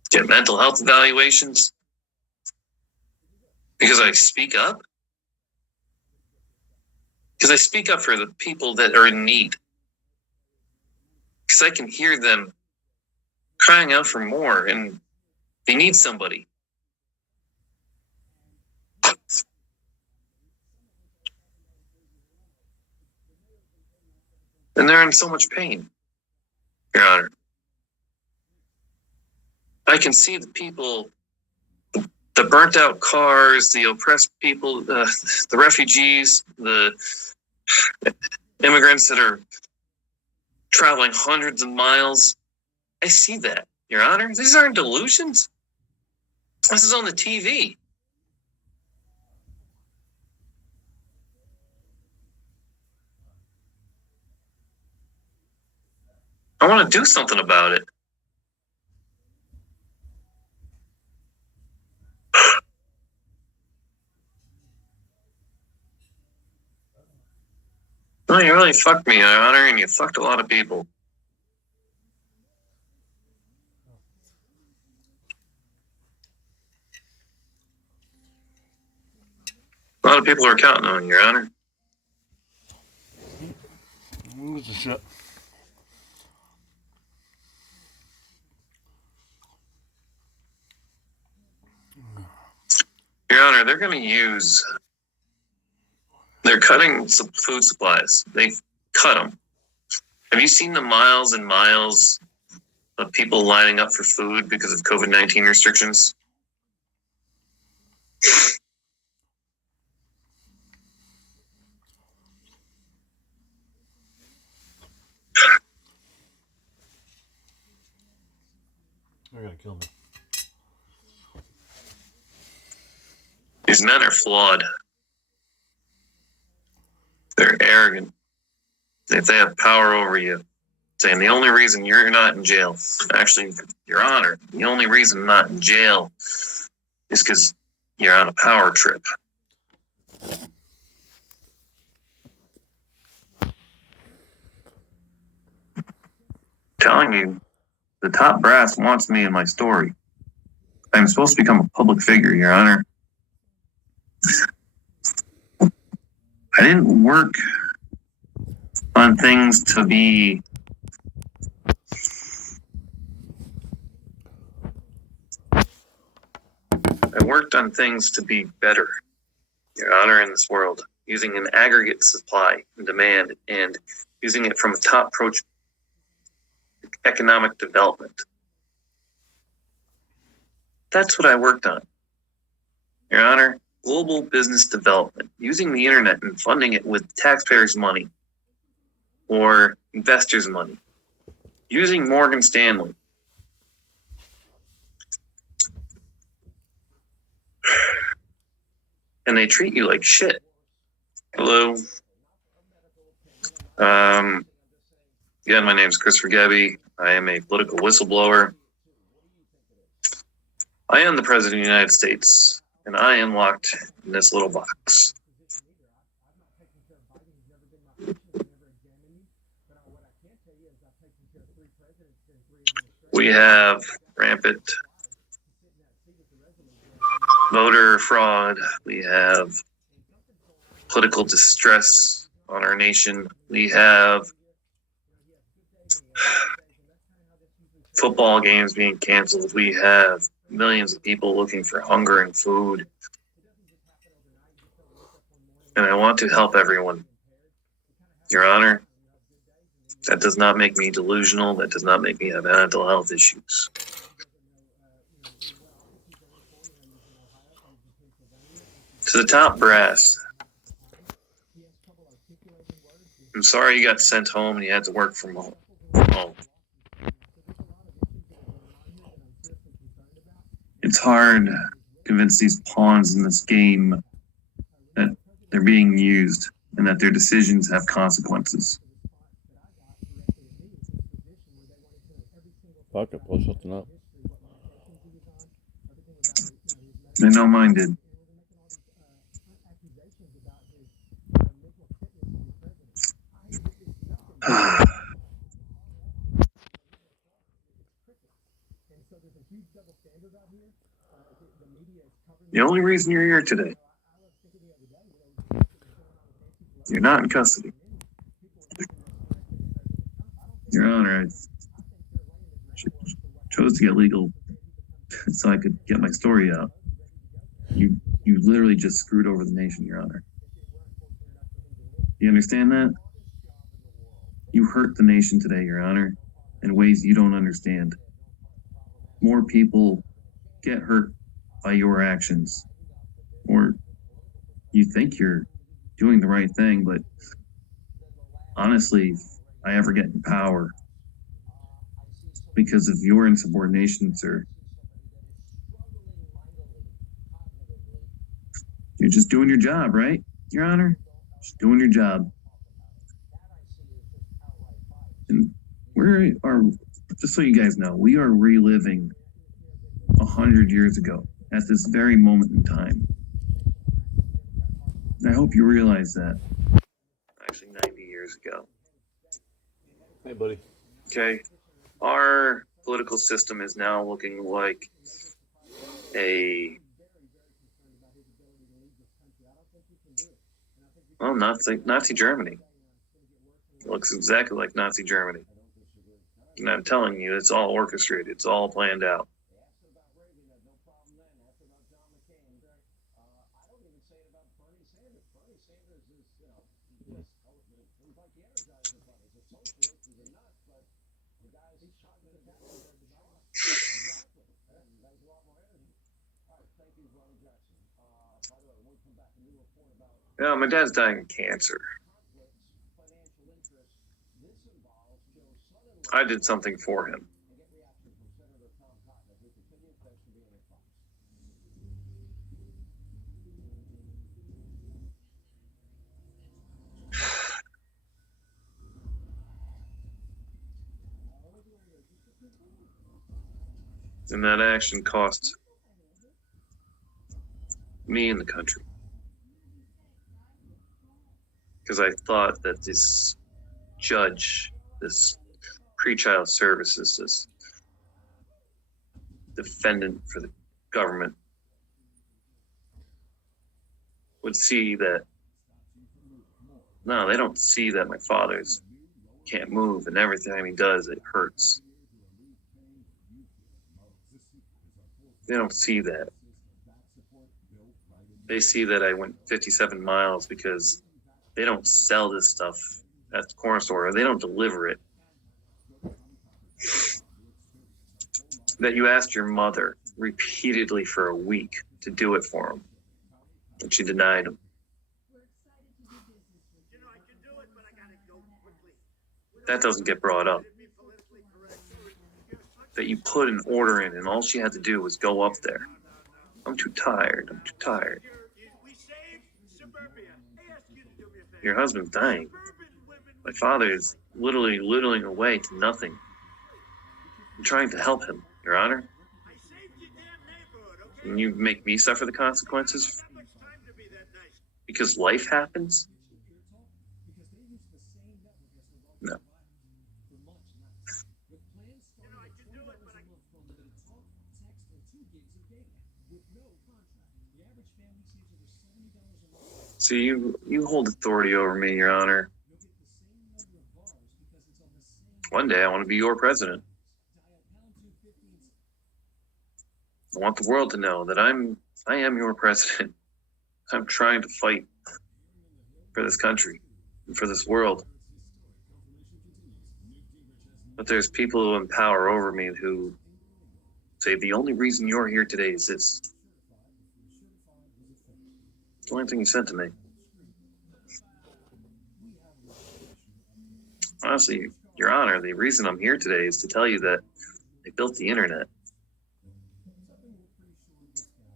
get mental health evaluations, because I speak up. Because I speak up for the people that are in need. Because I can hear them crying out for more, and they need somebody. And they're in so much pain, Your Honor. I can see the people, the burnt out cars, the oppressed people, the refugees, the immigrants that are traveling hundreds of miles. I see that, Your Honor. These aren't delusions. This is on the TV. I want to do something about it. Well, you really fucked me, Your Honor, and you fucked a lot of people. A lot of people are counting on you, Your Honor. Who's the shit? Your Honor, they're cutting some food supplies. They've cut them. Have you seen the miles and miles of people lining up for food because of COVID-19 restrictions? They're gonna kill me. These men are flawed. They're arrogant. If they have power over you, saying the only reason you're not in jail, actually, Your Honor, the only reason I'm not in jail is because you're on a power trip. Telling you, the top brass wants me in my story. I'm supposed to become a public figure, Your Honor. I didn't work on things to be I worked on things to be better, Your Honor, in this world, using an aggregate supply and demand and using it from a top approach economic development. That's what I worked on. Your Honor, global business development, using the internet and funding it with taxpayers' money or investors' money, using Morgan Stanley. And they treat you like shit. Hello. Again, my name is Christopher Gebby. I am a political whistleblower. I am the President of the United States, and I am locked in this little box. We have rampant voter fraud. We have political distress on our nation. We have football games being canceled. We have millions of people looking for hunger and food. And I want to help everyone. Your Honor, that does not make me delusional. That does not make me have mental health issues. To the top brass, I'm sorry you got sent home and you had to work from home. It's hard to convince these pawns in this game that they're being used and that their decisions have consequences. Fuck it, pull something up. I know mine did. The only reason you're here today, you're not in custody. Your Honor, I chose to get legal so I could get my story out. You literally just screwed over the nation, Your Honor. You understand that? You hurt the nation today, Your Honor, in ways you don't understand. More people get hurt by your actions. Or you think you're doing the right thing, but honestly, if I ever get in power, because of your insubordination, sir, you're just doing your job, right, Your Honor? Just doing your job. And we are, just so you guys know, we are reliving 100 years ago at this very moment in time. And I hope you realize that. Actually, 90 years ago. Hey, buddy. Okay. Our political system is now looking like Nazi Germany. It looks exactly like Nazi Germany. And I'm telling you, it's all orchestrated. It's all planned out. Yeah, my dad's dying of cancer. I did something for him. And that action cost me and the country. Because I thought that this judge, this pretrial services, this defendant for the government would see that, no, they don't see that my father's can't move and every time he does, it hurts. They don't see that. They see that I went 57 miles because they don't sell this stuff at the corner store, or they don't deliver it. That you asked your mother repeatedly for a week to do it for him, and she denied him. That doesn't get brought up. That you put an order in and all she had to do was go up there. I'm too tired. I'm too tired. Your husband's dying. My father is literally whittling away to nothing. I'm trying to help him, Your Honor. And you make me suffer the consequences because life happens? No. See, you hold authority over me, Your Honor. One day I want to be your president. I want the world to know that I am your president. I'm trying to fight for this country and for this world. But there's people who have power over me who say the only reason you're here today is this. It's the only thing you said to me. Honestly, Your Honor, the reason I'm here today is to tell you that they built the internet.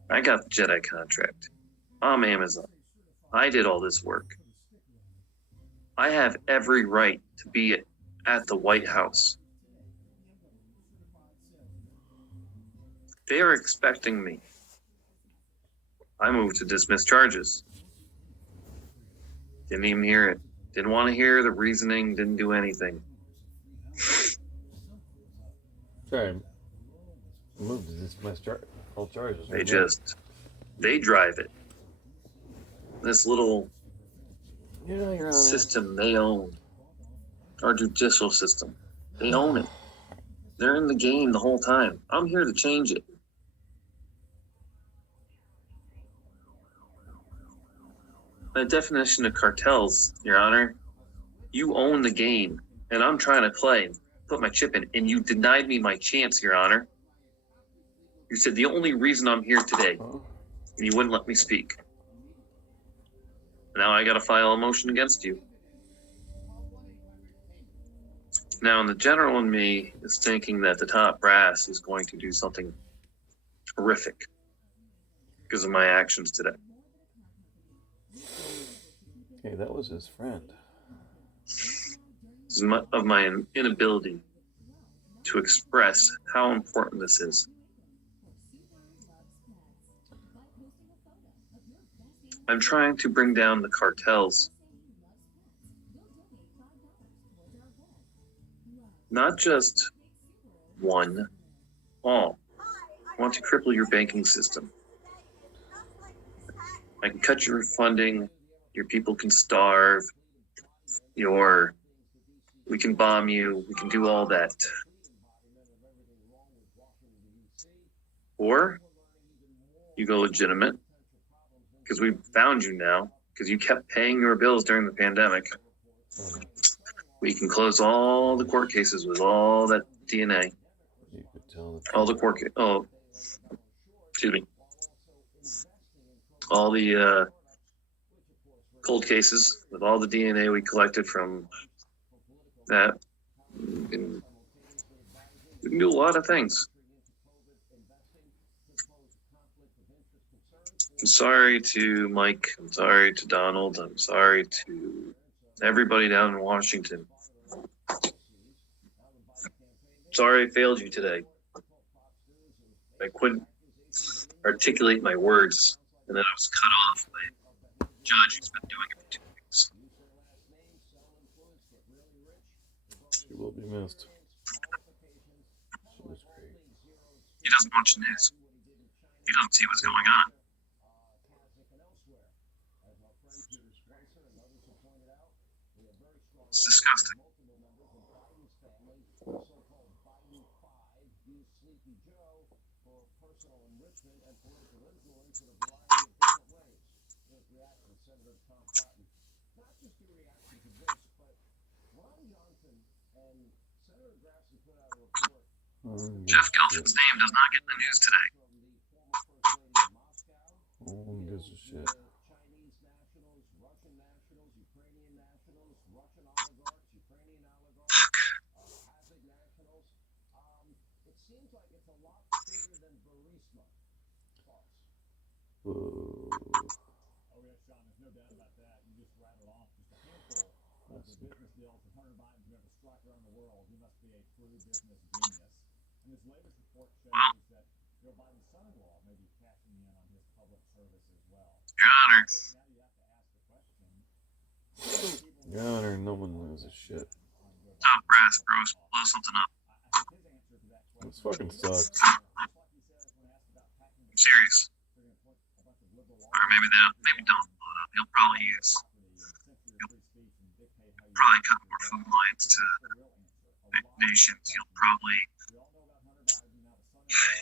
I got the Jedi contract. I'm Amazon. I did all this work. I have every right to be at the White House. They are expecting me. I moved to dismiss charges. Didn't even hear it. Didn't want to hear the reasoning. Didn't do anything. Sorry. Moved to dismiss all charges. They drive it. This little Your Honor. system they own. Our judicial system. They own it. They're in the game the whole time. I'm here to change it. The definition of cartels, Your Honor, you own the game, and I'm trying to play, put my chip in, and you denied me my chance, Your Honor. You said the only reason I'm here today, and you wouldn't let me speak. Now I gotta file a motion against you. Now, the general in me is thinking that the top brass is going to do something horrific because of my actions today. Okay, that was his friend. Of my inability to express how important this is. I'm trying to bring down the cartels. Not just one, all. I want to cripple your banking system. I can cut your funding. Your people can starve. We can bomb you. We can do all that. Or you go legitimate, because we found you now, because you kept paying your bills during the pandemic. We can close all the court cases with all that DNA. You could tell All the court all the cold cases with all the DNA we collected from that. We can do a lot of things. I'm sorry to Mike. I'm sorry to Donald. I'm sorry to everybody down in Washington. Sorry I failed you today. I couldn't articulate my words, and then I was cut off by a judge who's been doing it for 2 weeks. She will be missed. She was great. He doesn't watch the news. He doesn't see what's going on. It's disgusting. Jeff Gelfin's name does not get in the news today. No one gives a shit. Fuck. Whoa. Your Honor. Your Honor, no one gives a shit. Top brass, bros. Blow something up. This fucking sucks. I'm serious. Or maybe don't blow it up. He'll probably cut more food lines to nations. He'll probably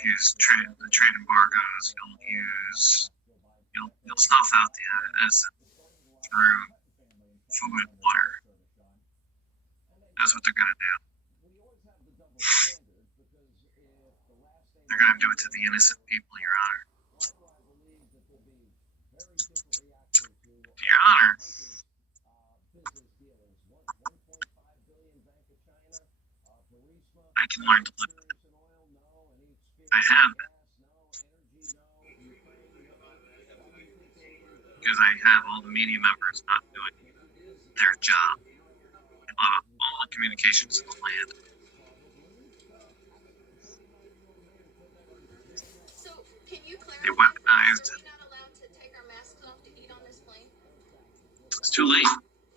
use the trade embargoes. He'll snuff out the innocent through food and water. That's what they're gonna do. They're gonna do it to the innocent people, Your Honor. Your Honor. I can learn to live with it. I have it. Because I have all the media members not doing their job. All the communications in the land. So, can you clarify? They weaponized it. Are we not allowed to take our masks off to eat on this plane? It's too late.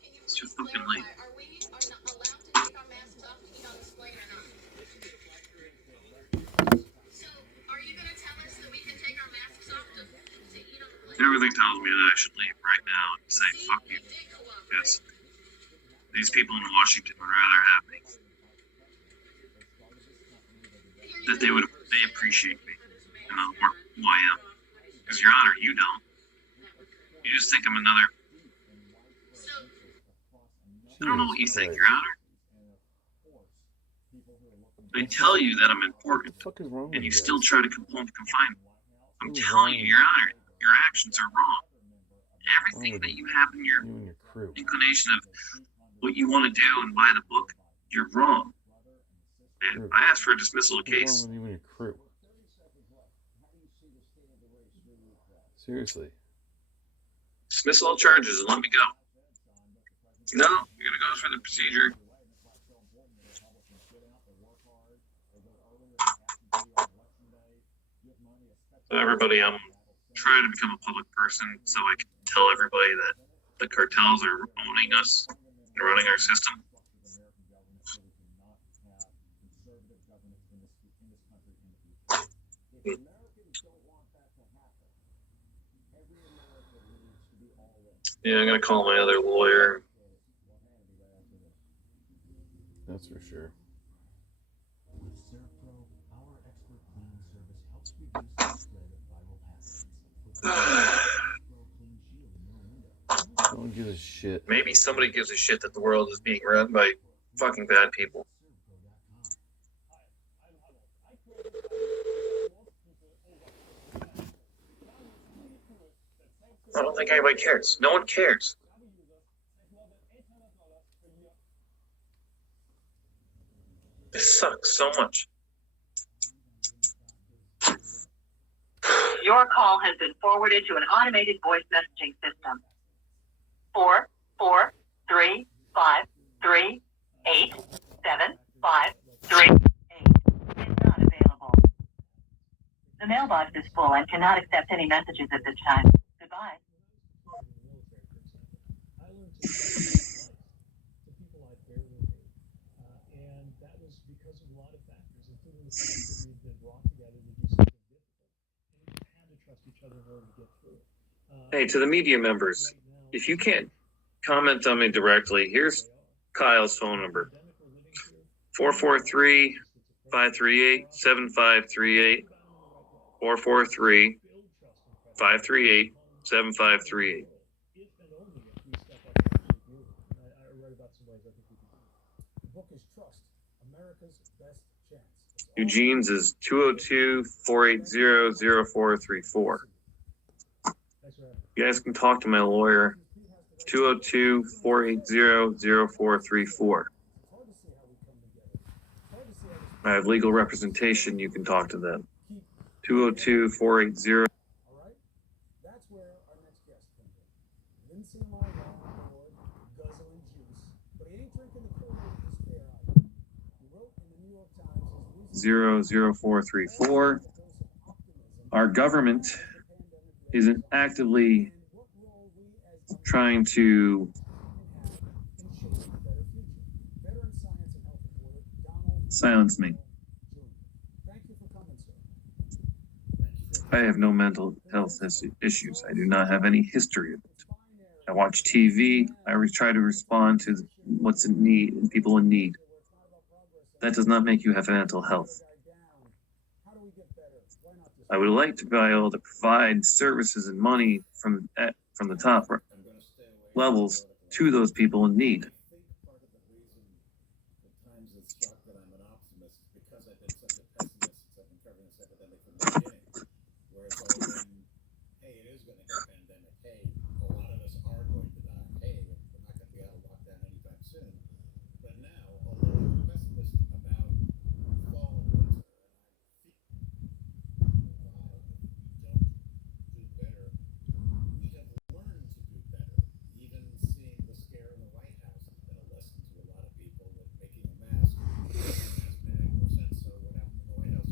Can you It's too please fucking clarify? late. Are we not allowed to take our masks off to eat on this plane or not? So, are you gonna tell us that we can take our masks off to eat on the plane? Everything tells me that I should leave right now and say See, fuck you. did cooperate. Yes. These people in Washington would rather have me. That they appreciate me and not who I am. Because, Your Honor, you don't. You just think I'm another. I don't know what you think, Your Honor. I tell you that I'm What important, the fuck is wrong with and you you still guys? try to confine me. I'm What is telling you, wrong? Your Honor, your actions are wrong. Everything with that you? you have in your You and your crew. inclination of what you want to do and buy the book, you're wrong. And I asked for a dismissal of What's case. wrong with you and your crew? Seriously. Dismissal of charges and let me go. No, you're gonna go through the procedure. So everybody, I'm trying to become a public person so I can tell everybody that the cartels are owning us and running our system. Yeah, I'm gonna call my other lawyer. That's for sure. No one gives a shit. Maybe somebody gives a shit that the world is being run by fucking bad people. I don't think anybody cares. No one cares. This sucks so much. Your call has been forwarded to an automated voice messaging system. 443538753 is not available. mailbox is full and cannot accept any messages at this time. Goodbye. I learned to sacrifice to people I barely knew. And that was because of a lot of factors, including the fact that we'd been brought together to do something difficult. And we had to trust each other in order to get through it. Hey, to the media members, if you can't comment on me directly, here's Kyle's phone number. 443-538-7538. 443-538-7538. Eugene's is 202-480-0434. You guys can talk to my lawyer, 202-480-0434. I have legal representation. You can talk to them. 202-480. All right? That's where our next guest comes in. Didn't see him all around the board, guzzling juice, but he ain't drinking the Kool-Aid he's fair out. He wrote in the New York Times 00434. Our government isn't actively trying to silence me. I have no mental health issues. I do not have any history of it. I watch TV. I try to respond to what's in need and people in need. That does not make you have mental health. I would like to be able to provide services and money from the top levels to those people in need.